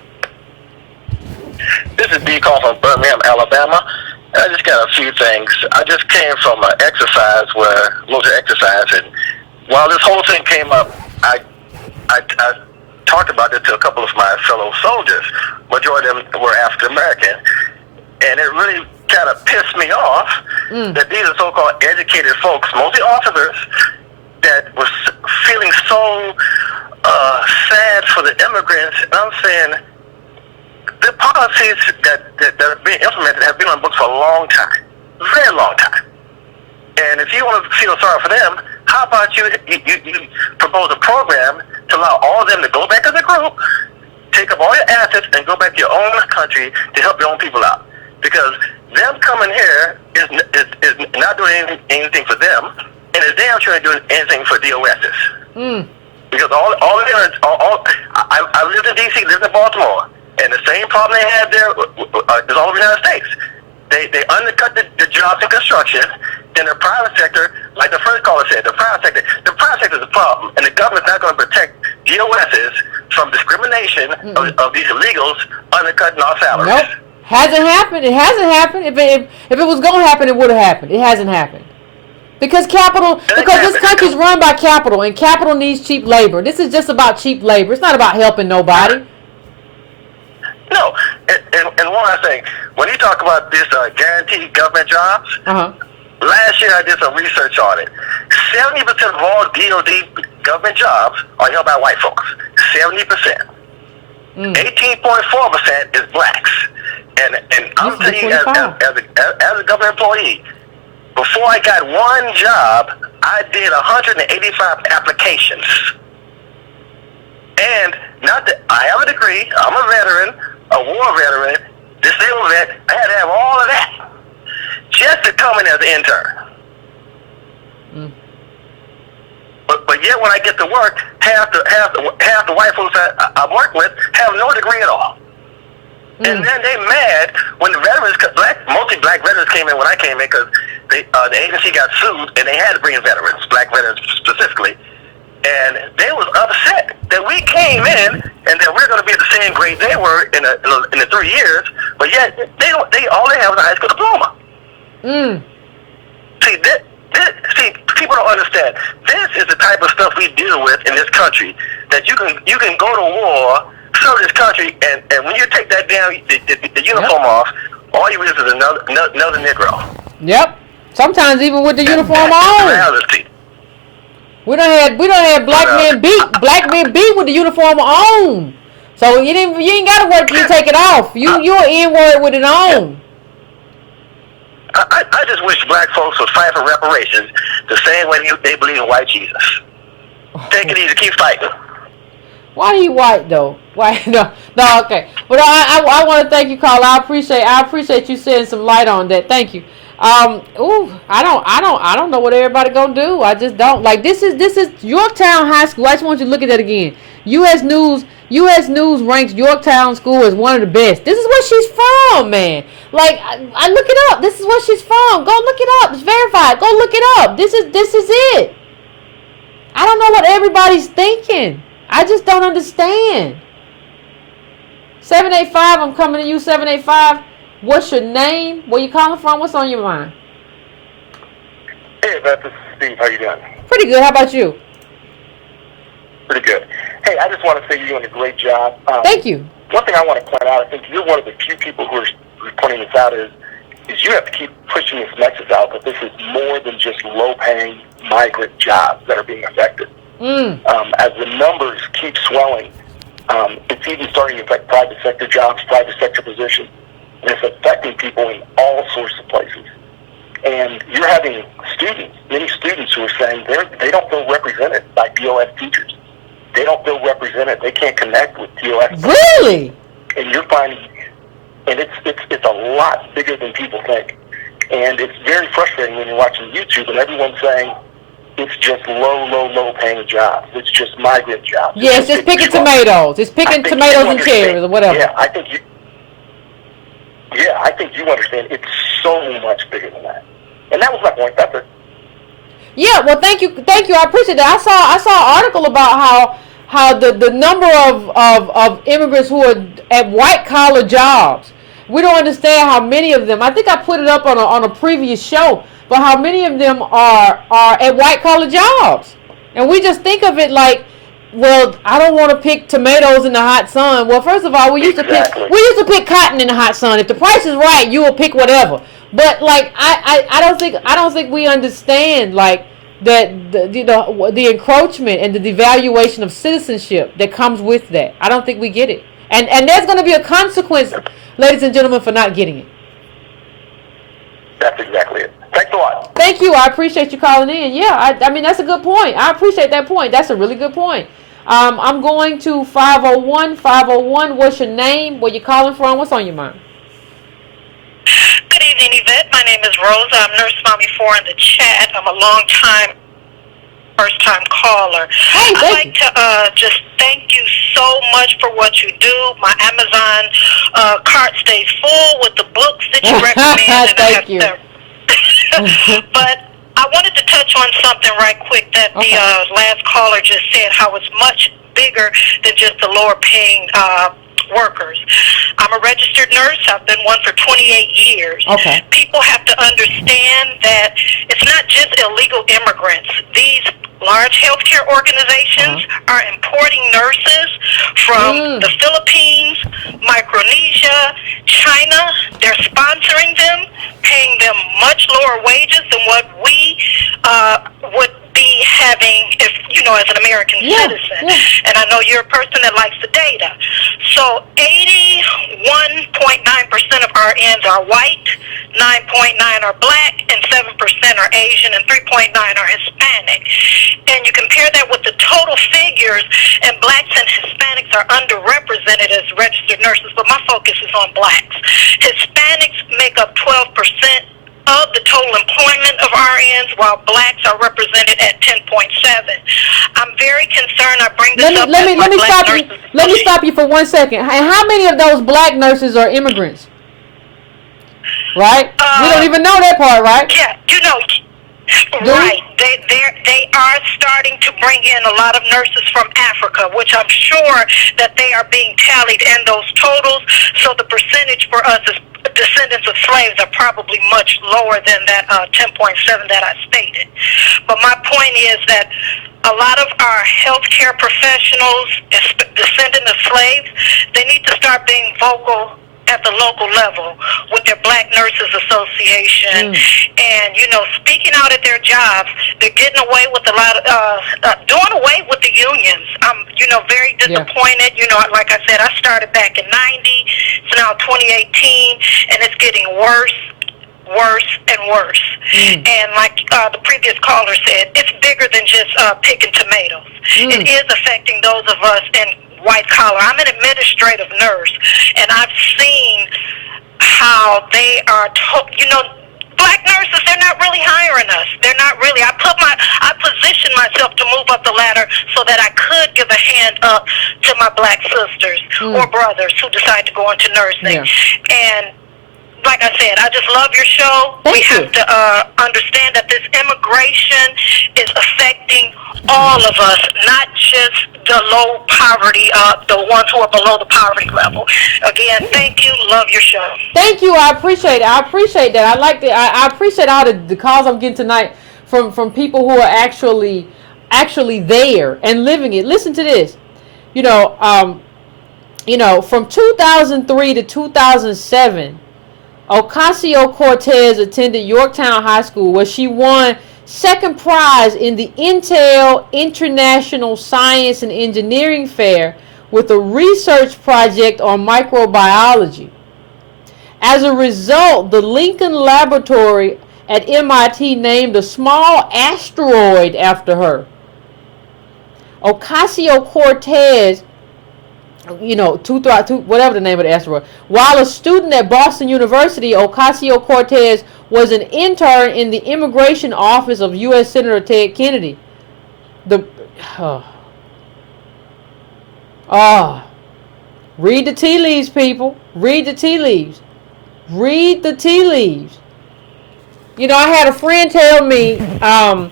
This is D calling from Birmingham, Alabama. I just got a few things. I just came from an exercise military exercise, and while this whole thing came up, I talked about it to a couple of my fellow soldiers. Majority of them were African American, and it really kind of pissed me off that these are so-called educated folks, mostly officers, that were feeling so sad for the immigrants. And I'm saying, the policies that are being implemented have been on books for a long time, very long time. And if you want to feel sorry for them, how about you propose a program to allow all of them to go back as a group, take up all your assets, and go back to your own country to help your own people out? Because them coming here is not doing anything for them, and is damn sure ain't doing anything for DOSs. Because I lived in D.C., lived in Baltimore. And the same problem they had there is all over the United States. They undercut the jobs in construction. In the private sector, like the first caller said, the private sector is a problem, and the government's not going to protect DOSs from discrimination of these illegals undercutting our salaries. Nope, hasn't happened. It hasn't happened. If it was going to happen, it would have happened. It hasn't happened. Because this country's run by capital, and capital needs cheap labor. This is just about cheap labor. It's not about helping nobody. No, and one last thing. When you talk about this guaranteed government jobs, last year I did some research on it. 70% of all DOD government jobs are held by white folks. 70%. 18.4% is blacks. And I'm telling you, as a government employee, before I got one job, I did 185 applications. And not that I have a degree, I'm a veteran, a war veteran, disabled vet, I had to have all of that just to come in as an intern. But yet when I get to work, half the white folks that I work with have no degree at all. And then they mad when the veterans, mostly black veterans came in when I came in because the agency got sued and they had to bring in veterans, black veterans specifically. And they was upset that we came in and that we're going to be at the same grade they were in the 3 years, but yet they all they have is a high school diploma. See, people don't understand. This is the type of stuff we deal with in this country. That you can go to war, serve this country, and when you take that damn the uniform off, all you is another Negro. Yep. Sometimes even with the uniform on. Reality. We don't have black men beat with the uniform on. So you ain't gotta work till you take it off. You're N-word with it on. I just wish black folks would fight for reparations the same way they believe in white Jesus. Take it easy, keep fighting. Why are you white though? Why no, okay. But I want to thank you, Carl. I appreciate you shedding some light on that. Thank you. I don't know what everybody gonna do. I just don't. Like this is Yorktown High School. I just want you to look at that again. U.S. News ranks Yorktown School as one of the best. This is where she's from, man. Like I look it up. This is where she's from. Go look it up. It's verified. Go look it up. This is it. I don't know what everybody's thinking. I just don't understand. 785, I'm coming to you, 785. What's your name? Where you calling from? What's on your mind? Hey, Yvette, this is Steve. How you doing? Pretty good. How about you? Pretty good. Hey, I just want to say you're doing a great job. Thank you. One thing I want to point out, I think you're one of the few people who are pointing this out, is you have to keep pushing this message out that this is more than just low-paying migrant jobs that are being affected. As the numbers keep swelling, it's even starting to affect private sector jobs, private sector positions, and it's affecting people in all sorts of places. And you're having many students who are saying they don't feel represented by DOS teachers. They don't feel represented. They can't connect with DOS. Really? And you're finding, and it's a lot bigger than people think. And it's very frustrating when you're watching YouTube and everyone's saying it's just low paying jobs. It's just migrant jobs. Yeah, it's just picking tomatoes. It's picking tomatoes and cherries or whatever. Yeah, I think you understand. It's so much bigger than that. And that was my point. That's it. Yeah, well, thank you. I appreciate that. I saw an article about how the number of immigrants who are at white collar jobs. We don't understand how many of them. I think I put it up on a previous show, but how many of them are at white collar jobs, and we just think of it like, well, I don't want to pick tomatoes in the hot sun. Well, first of all, we used to pick cotton in the hot sun. If the price is right, you will pick whatever. But like I don't think we understand like that the encroachment and the devaluation of citizenship that comes with that. I don't think we get it. And there's going to be a consequence, ladies and gentlemen, for not getting it. That's exactly it. Thanks a lot. Thank you. I appreciate you calling in. Yeah, I mean, that's a good point. I appreciate that point. That's a really good point. I'm going to 501. 501, what's your name? Where you calling from? What's on your mind? Good evening, Yvette. My name is Rosa. I'm Nurse Mommy 4 in the chat. I'm a long-time, first-time caller. Hey, I'd like to just thank you so much for what you do. My Amazon cart stays full with the books that you recommend. Thank you. But I wanted to touch on something right quick that the last caller just said, how it's much bigger than just the lower-paying workers. I'm a registered nurse. I've been one for 28 years. Okay. People have to understand that it's not just illegal immigrants. These large healthcare organizations are importing nurses from the Philippines, Micronesia, China. They're sponsoring them, paying them much lower wages than what we would be having if, as an American citizen. Yeah. And I know you're a person that likes the data. So 81.9% of RNs are white, 9.9% are black, and 7% are Asian, and 3.9% are Hispanic. And you compare that with the total figures, and blacks and Hispanics are underrepresented as registered nurses, but my focus is on blacks. Hispanics make up 12% of the total employment of RNs, while blacks are represented at 10.7. I'm very concerned. I bring this up. Let me stop you for 1 second. And how many of those black nurses are immigrants? Right? We don't even know that part, right? Yeah, Right. They are starting to bring in a lot of nurses from Africa, which I'm sure that they are being tallied in those totals. So the percentage for us as descendants of slaves are probably much lower than that 10.7 that I stated. But my point is that a lot of our healthcare professionals, descendants of slaves, they need to start being vocal at the local level with their Black Nurses Association, and speaking out at their jobs. They're getting away with a lot of doing away with the unions. I'm very disappointed. Like I said, I started back in '90. It's now 2018, and it's getting worse and worse. And like the previous caller said, it's bigger than just picking tomatoes. It is affecting those of us in white collar. I'm an administrative nurse, and I've seen how they are Black nurses, they're not really hiring us. They're not really. I positioned myself to move up the ladder so that I could give a hand up to my Black sisters or brothers who decide to go into nursing. And like I said, I just love your show. We have to understand that this immigration is affecting all of us, not just the low poverty, the ones who are below the poverty level. Again, thank you. Love your show. Thank you. I appreciate it. I appreciate that. I like that. I appreciate all the calls I'm getting tonight from people who are actually there and living it. Listen to this. From 2003 to 2007, Ocasio Cortez attended Yorktown High School, where she won second prize in the Intel International Science and Engineering Fair with a research project on microbiology. As a result, the Lincoln Laboratory at MIT named a small asteroid after her. Ocasio Cortez, whatever the name of the asteroid. While a student at Boston University, Ocasio Cortez was an intern in the immigration office of U.S. Senator Ted Kennedy. Read the tea leaves, people. Read the tea leaves. Read the tea leaves. I had a friend tell me, a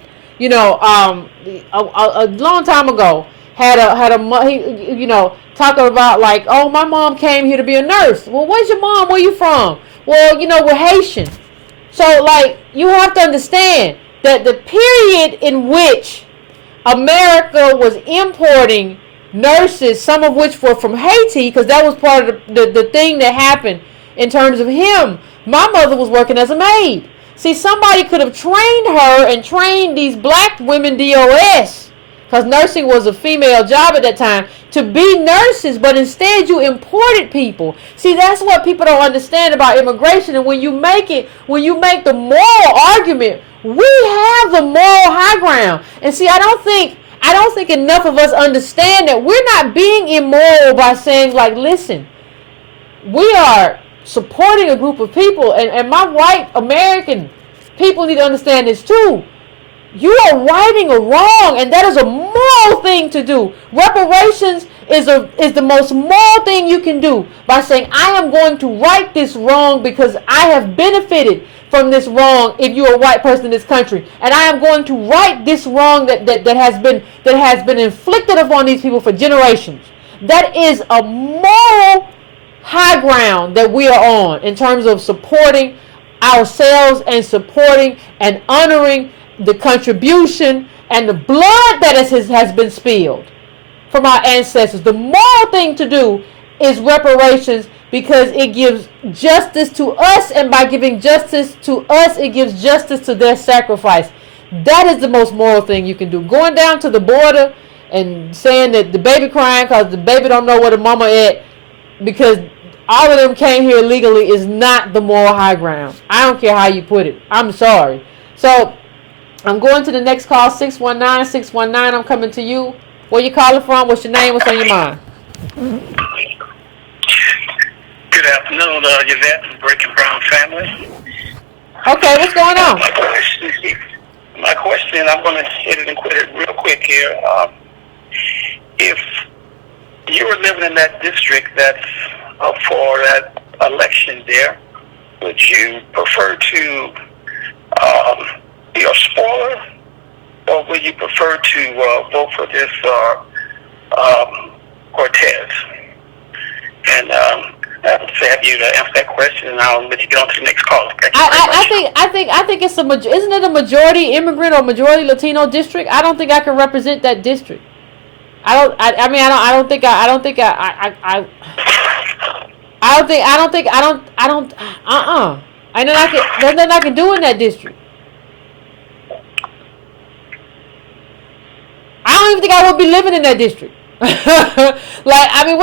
long time ago, talking about like, oh, my mom came here to be a nurse. Well, where's your mom? Where you from? Well, we're Haitian. So, like, you have to understand that the period in which America was importing nurses, some of which were from Haiti, because that was part of the thing that happened in terms of him. My mother was working as a maid. See, somebody could have trained her and trained these Black women DOS, because nursing was a female job at that time, to be nurses, but instead you imported people. See, that's what people don't understand about immigration. And when you make the moral argument, we have the moral high ground. And see, I don't think enough of us understand that we're not being immoral by saying, like, listen, we are supporting a group of people, and my white American people need to understand this too. You are righting a wrong, and that is a moral thing to do. Reparations is the most moral thing you can do, by saying, I am going to right this wrong because I have benefited from this wrong if you're a white person in this country, and I am going to right this wrong that has been inflicted upon these people for generations. That is a moral high ground that we are on in terms of supporting ourselves and supporting and honoring the contribution and the blood that has been spilled from our ancestors. The moral thing to do is reparations, because it gives justice to us, and by giving justice to us, it gives justice to their sacrifice. That is the most moral thing you can do. Going down to the border and saying that the baby crying because the baby don't know where the mama at because all of them came here illegally is not the moral high ground. I don't care how you put it. I'm sorry. So I'm going to the next call, 619-619. I'm coming to you. Where you calling from? What's your name? What's on your mind? Good afternoon, Yvette and Breaking Brown family. Okay, what's going on? My question, I'm going to hit it and quit it real quick here. If you were living in that district that's up for that election there, would you prefer to be a spoiler, or will you prefer to vote for this Cortez? And I'll have you to answer that question, and I'll let you get on to the next call. I think it's isn't it a majority immigrant or majority Latino district? I don't think I can represent that district. I don't think there's nothing I can do in that district. I don't even think I would be living in that district. What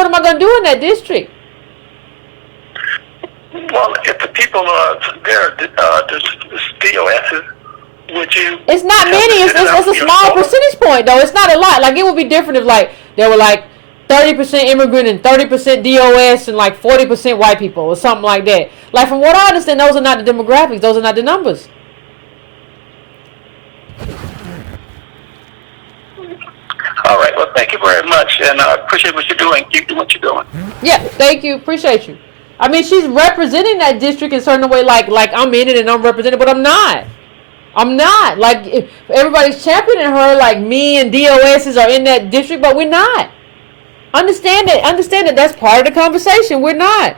am I going to do in that district? Well, if the people there, the DOSs, would you? It's not many. It's a small percentage point, though. It's not a lot. Like, it would be different if, there were, 30% immigrant and 30% DOS and, 40% white people or something like that. From what I understand, those are not the demographics. Those are not the numbers. All right. Well, thank you very much, and I appreciate what you're doing. Keep doing what you're doing. Yeah, thank you. Appreciate you. I mean, she's representing that district in a certain way, like I'm in it and I'm represented, but I'm not. I'm not. If everybody's championing her, like me and DOSs are in that district, but we're not. Understand that that's part of the conversation. We're not.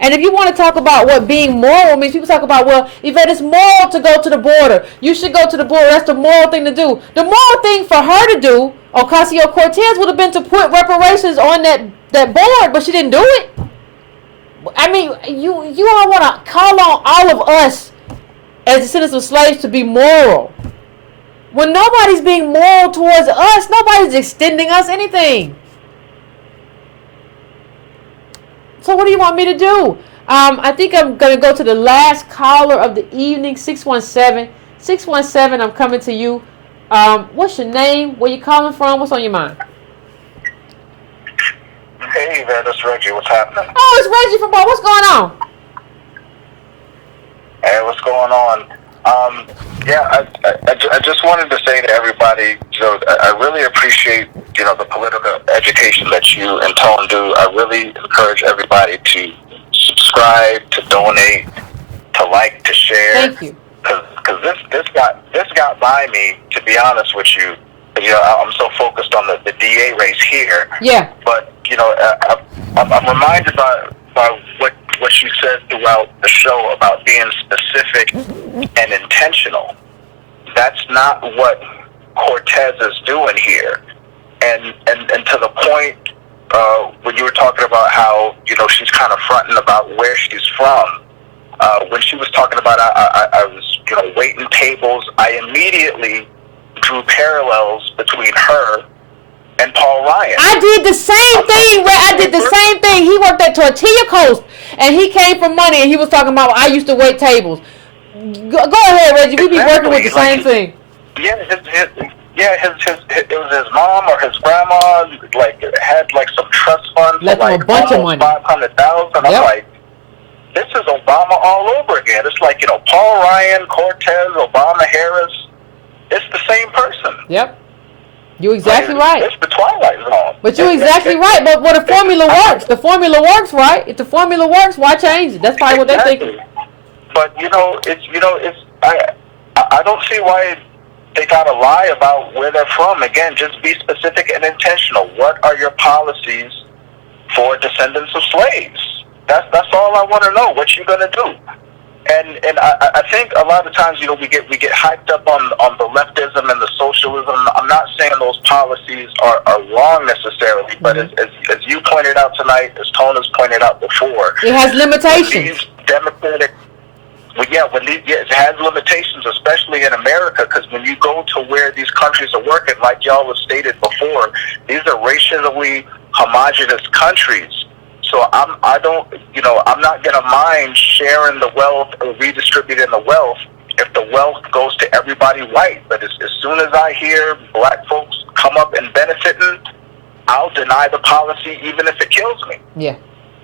And if you want to talk about what being moral means, people talk about, well, Yvette, it's moral to go to the border. You should go to the border. That's the moral thing to do. The moral thing for her to do, Ocasio Cortez, would have been to put reparations on that board, but she didn't do it. I mean, you all want to call on all of us as descendants of slaves to be moral. When nobody's being moral towards us, nobody's extending us anything. So what do you want me to do? I think I'm going to go to the last caller of the evening, 617. 617, I'm coming to you. What's your name? Where you calling from? What's on your mind? Hey, Yvette, it's Reggie. What's happening? Oh, it's Reggie from Ball. What's going on? Hey, what's going on? I just wanted to say to everybody, I really appreciate, the political education that you and Tone do. I really encourage everybody to subscribe, to donate, to like, to share. Thank you. Because this got by me, to be honest with you. I'm so focused on the DA race here. Yeah. But I'm reminded by what you said throughout the show about being specific and intentional. That's not what Cortez is doing here. And to the point when you were talking about how she's kind of fronting about where she's from. When she was talking about I was waiting tables, I immediately drew parallels between her and Paul Ryan. I did the same thing. I did the same thing. He worked at Tortilla Coast, and he came for money, and he was talking about, I used to wait tables. Go ahead, Reggie. We be working with the same thing. Yeah, it was his mom or his grandma, had some trust fund left for a bunch of money, $500,000. I'm like, this is Obama all over again. It's like Paul Ryan, Cortez, Obama, Harris. It's the same person. Yep. You're exactly right. It's the Twilight Zone. But you're exactly right. But the formula works. The formula works, right? If the formula works, why change it? That's probably what they're thinking. But I don't see why they gotta lie about where they're from. Again, just be specific and intentional. What are your policies for descendants of slaves? That's all I want to know. What you gonna do? And I think a lot of times, we get hyped up on the leftism and the socialism. I'm not saying those policies are wrong necessarily, but as you pointed out tonight, as Tone has pointed out before, it has limitations. It has limitations, especially in America, because when you go to where these countries are working, like y'all have stated before, these are racially homogenous countries. So I'm not gonna mind sharing the wealth or redistributing the wealth if the wealth goes to everybody white. But as soon as I hear black folks come up and benefiting, I'll deny the policy even if it kills me. Yeah.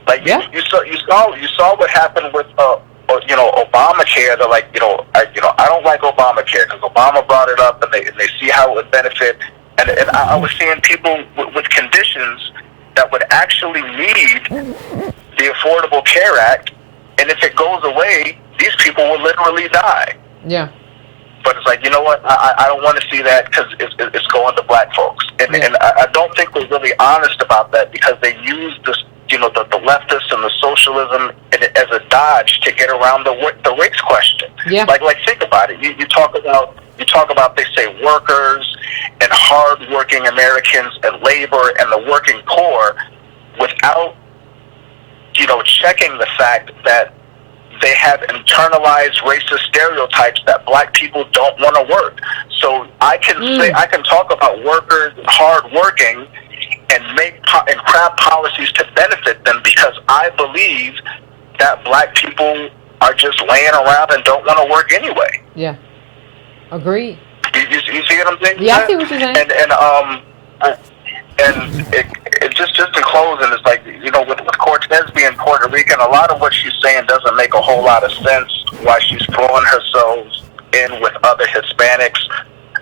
You saw what happened with Obamacare. They're like, I don't like Obamacare because Obama brought it up and they see how it would benefit. And I was seeing people with conditions that would actually need the Affordable Care Act, and if it goes away, these people will literally die. Yeah. But it's like, you know what? I don't want to see that because it's going to black folks, and I don't think we're really honest about that because they use this, the leftists and the socialism as a dodge to get around the race question. Yeah. Like think about it. You talk about they say workers and hardworking Americans and labor and the working poor without checking the fact that they have internalized racist stereotypes that black people don't want to work. So I can talk about workers and hardworking and craft policies to benefit them because I believe that black people are just laying around and don't want to work anyway. Yeah. Agreed. You see what I'm saying? Yeah, I see what you're saying. And it just in closing, it's like, with Cortez being Puerto Rican, a lot of what she's saying doesn't make a whole lot of sense. Why she's throwing herself in with other Hispanics.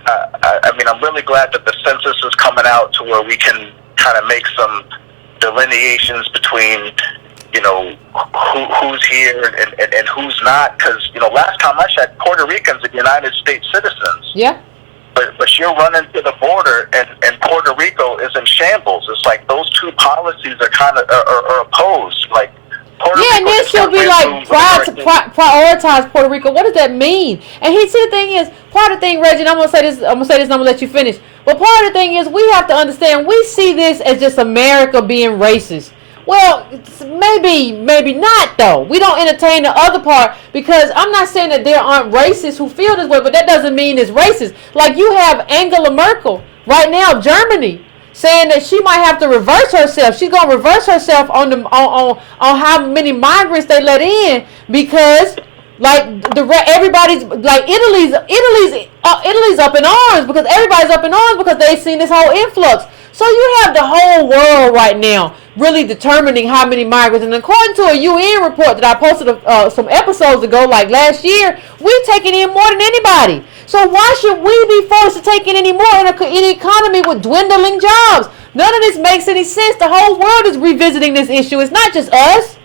I'm really glad that the census is coming out to where we can kind of make some delineations between, who's here and who's not. Because, last time I checked, Puerto Ricans are United States citizens. Yeah. But you're running to the border, and Puerto Rico is in shambles. It's like those two policies are kind of are opposed. Like Puerto Rico, and then she'll be like, prioritize Puerto Rico. What does that mean? And the thing is, part of the thing, Reggie, and I'm gonna say this, and I'm gonna let you finish. But part of the thing is, we have to understand, we see this as just America being racist. Well, maybe not, though. We don't entertain the other part, because I'm not saying that there aren't racists who feel this way, but that doesn't mean it's racist. Like, you have Angela Merkel right now, Germany, saying that she might have to reverse herself. She's going to reverse herself on how many migrants they let in, because everybody's like Italy's up in arms, because everybody's up in arms because they've seen this whole influx. So you have the whole world right now really determining how many migrants. And according to a UN report that I posted some episodes ago, like last year, we're taking in more than anybody. So why should we be forced to take in any more in an economy with dwindling jobs? None of this makes any sense. The whole world is revisiting this issue. It's not just us.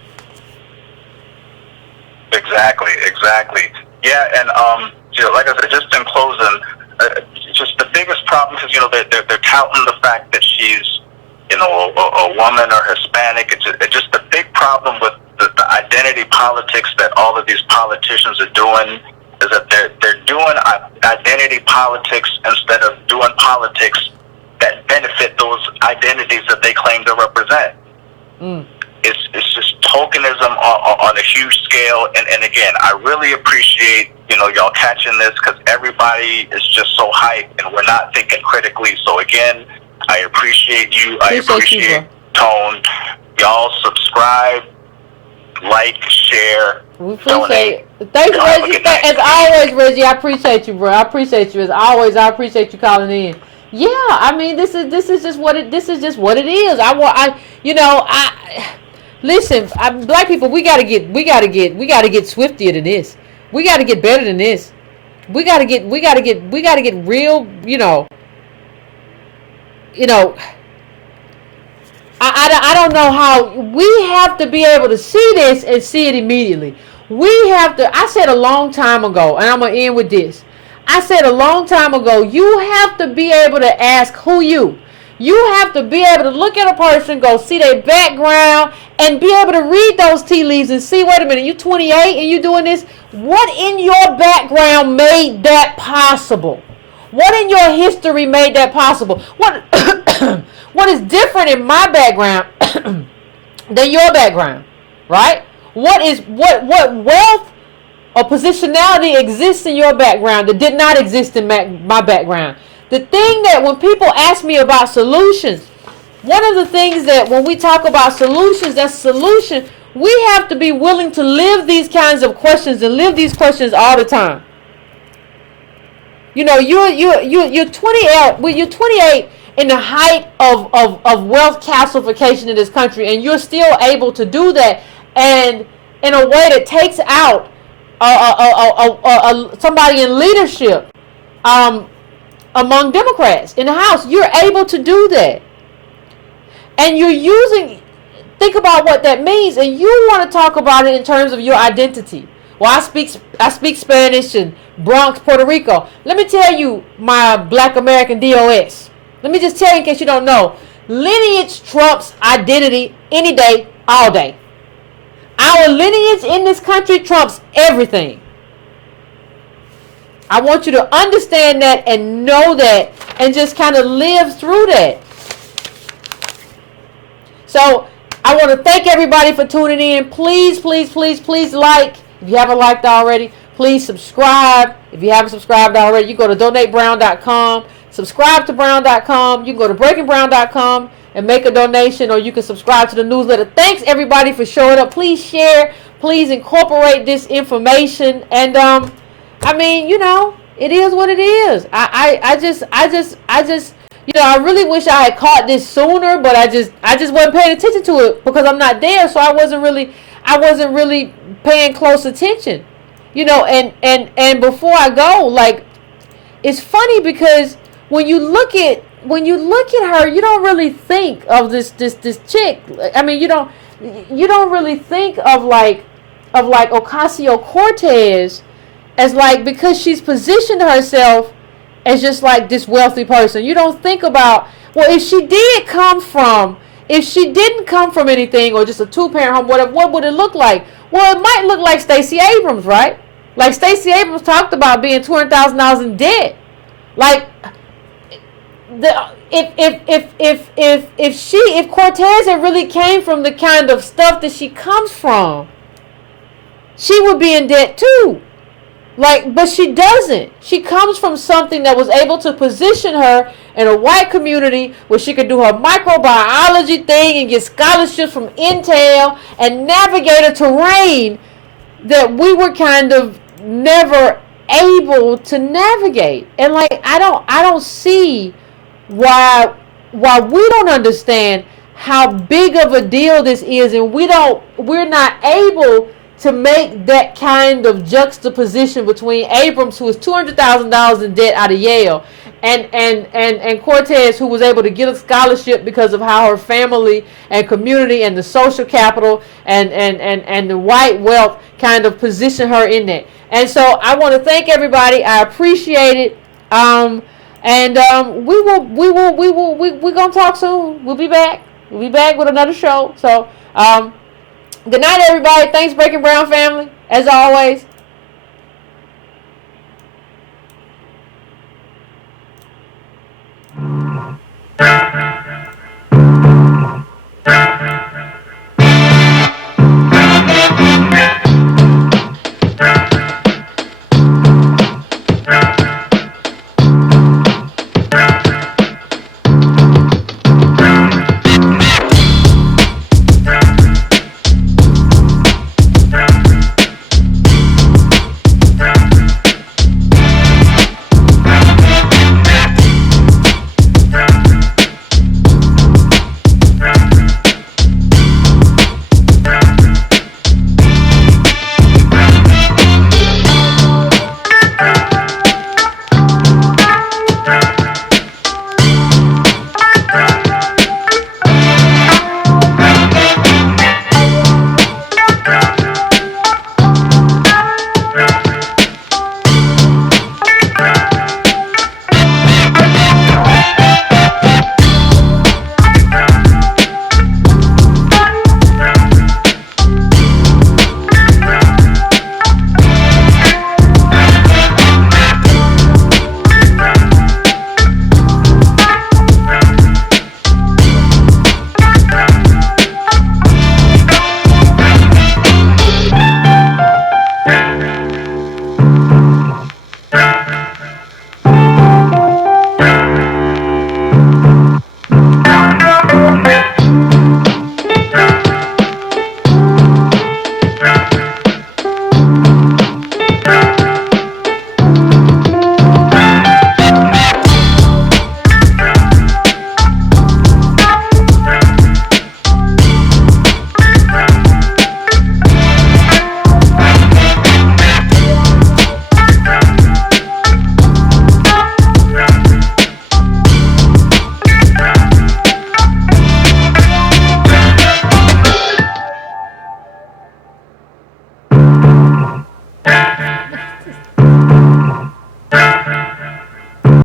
Exactly. Yeah, and like I said, just in closing, just the biggest problem is, they're touting the fact that she's, a woman or Hispanic. It's just the big problem with the identity politics that all of these politicians are doing is that they're doing identity politics instead of doing politics that benefit those identities that they claim to represent. It's just tokenism on a huge scale, and again, I really appreciate y'all catching this, because everybody is just so hyped and we're not thinking critically. So again, I appreciate you. I appreciate Tone. Y'all subscribe, like, share. We appreciate it. Thanks, Reggie. As always, Reggie, I appreciate you, bro. I appreciate you as always. I appreciate you calling in. Yeah, I mean, this is just what it is. Listen, black people, we gotta get swiftier than this. We gotta get better than this. We gotta get real. I don't know how. We have to be able to see this and see it immediately. We have to. I said a long time ago, and I'm gonna end with this. I said a long time ago, you have to be able to ask who you. You have to be able to look at a person, go see their background, and be able to read those tea leaves and see, wait a minute, you're 28 and you're doing this? What in your background made that possible? What in your history made that possible? What is different in my background than your background, right? What wealth or positionality exists in your background that did not exist in my background? The thing that when people ask me about solutions, one of the things that when we talk about solutions, that's solution, we have to be willing to live these kinds of questions and live these questions all the time. You're 28. Well, you're 28 in the height of wealth calcification in this country, and you're still able to do that, and in a way that takes out somebody in leadership. Among Democrats in the House, you're able to do that. And think about what that means, and you want to talk about it in terms of your identity. Well, I speak Spanish in Bronx, Puerto Rico. Let me tell you, my Black American DOS. Let me just tell you in case you don't know. Lineage trumps identity any day, all day. Our lineage in this country trumps everything. I want you to understand that and know that and just kind of live through that. So I want to thank everybody for tuning in. Please, please, please, please like. If you haven't liked already, please subscribe. If you haven't subscribed already, you go to donatebrown.com. Subscribe to brown.com. You can go to breakingbrown.com and make a donation, or you can subscribe to the newsletter. Thanks everybody for showing up. Please share. Please incorporate this information. And I mean, you know, it is what it is. I just, you know, I really wish I had caught this sooner, but I just wasn't paying attention to it because I'm not there, so I wasn't really paying close attention. You know, and before I go, like, it's funny because when you look at her, you don't really think of this chick. I mean, you don't really think of like Ocasio Cortez as like, because she's positioned herself as just like this wealthy person. You don't think about, well, if she didn't come from anything or just a two-parent home, what would it look like? Well, it might look like Stacey Abrams, right? Like Stacey Abrams talked about being $200,000 in debt. Like, if Cortez had really came from the kind of stuff that she comes from, she would be in debt too. Like, but she doesn't. She comes from something that was able to position her in a white community where she could do her microbiology thing and get scholarships from Intel and navigate a terrain that we were kind of never able to navigate. And like, I don't see why we don't understand how big of a deal this is, and we're not able to make that kind of juxtaposition between Abrams, who is $200,000 in debt out of Yale, and Cortez, who was able to get a scholarship because of how her family and community and the social capital and the white wealth kind of position her in that. And so I want to thank everybody. I appreciate it. We're gonna talk soon. We'll be back with another show. So good night, everybody. Thanks, Breaking Brown family, as always.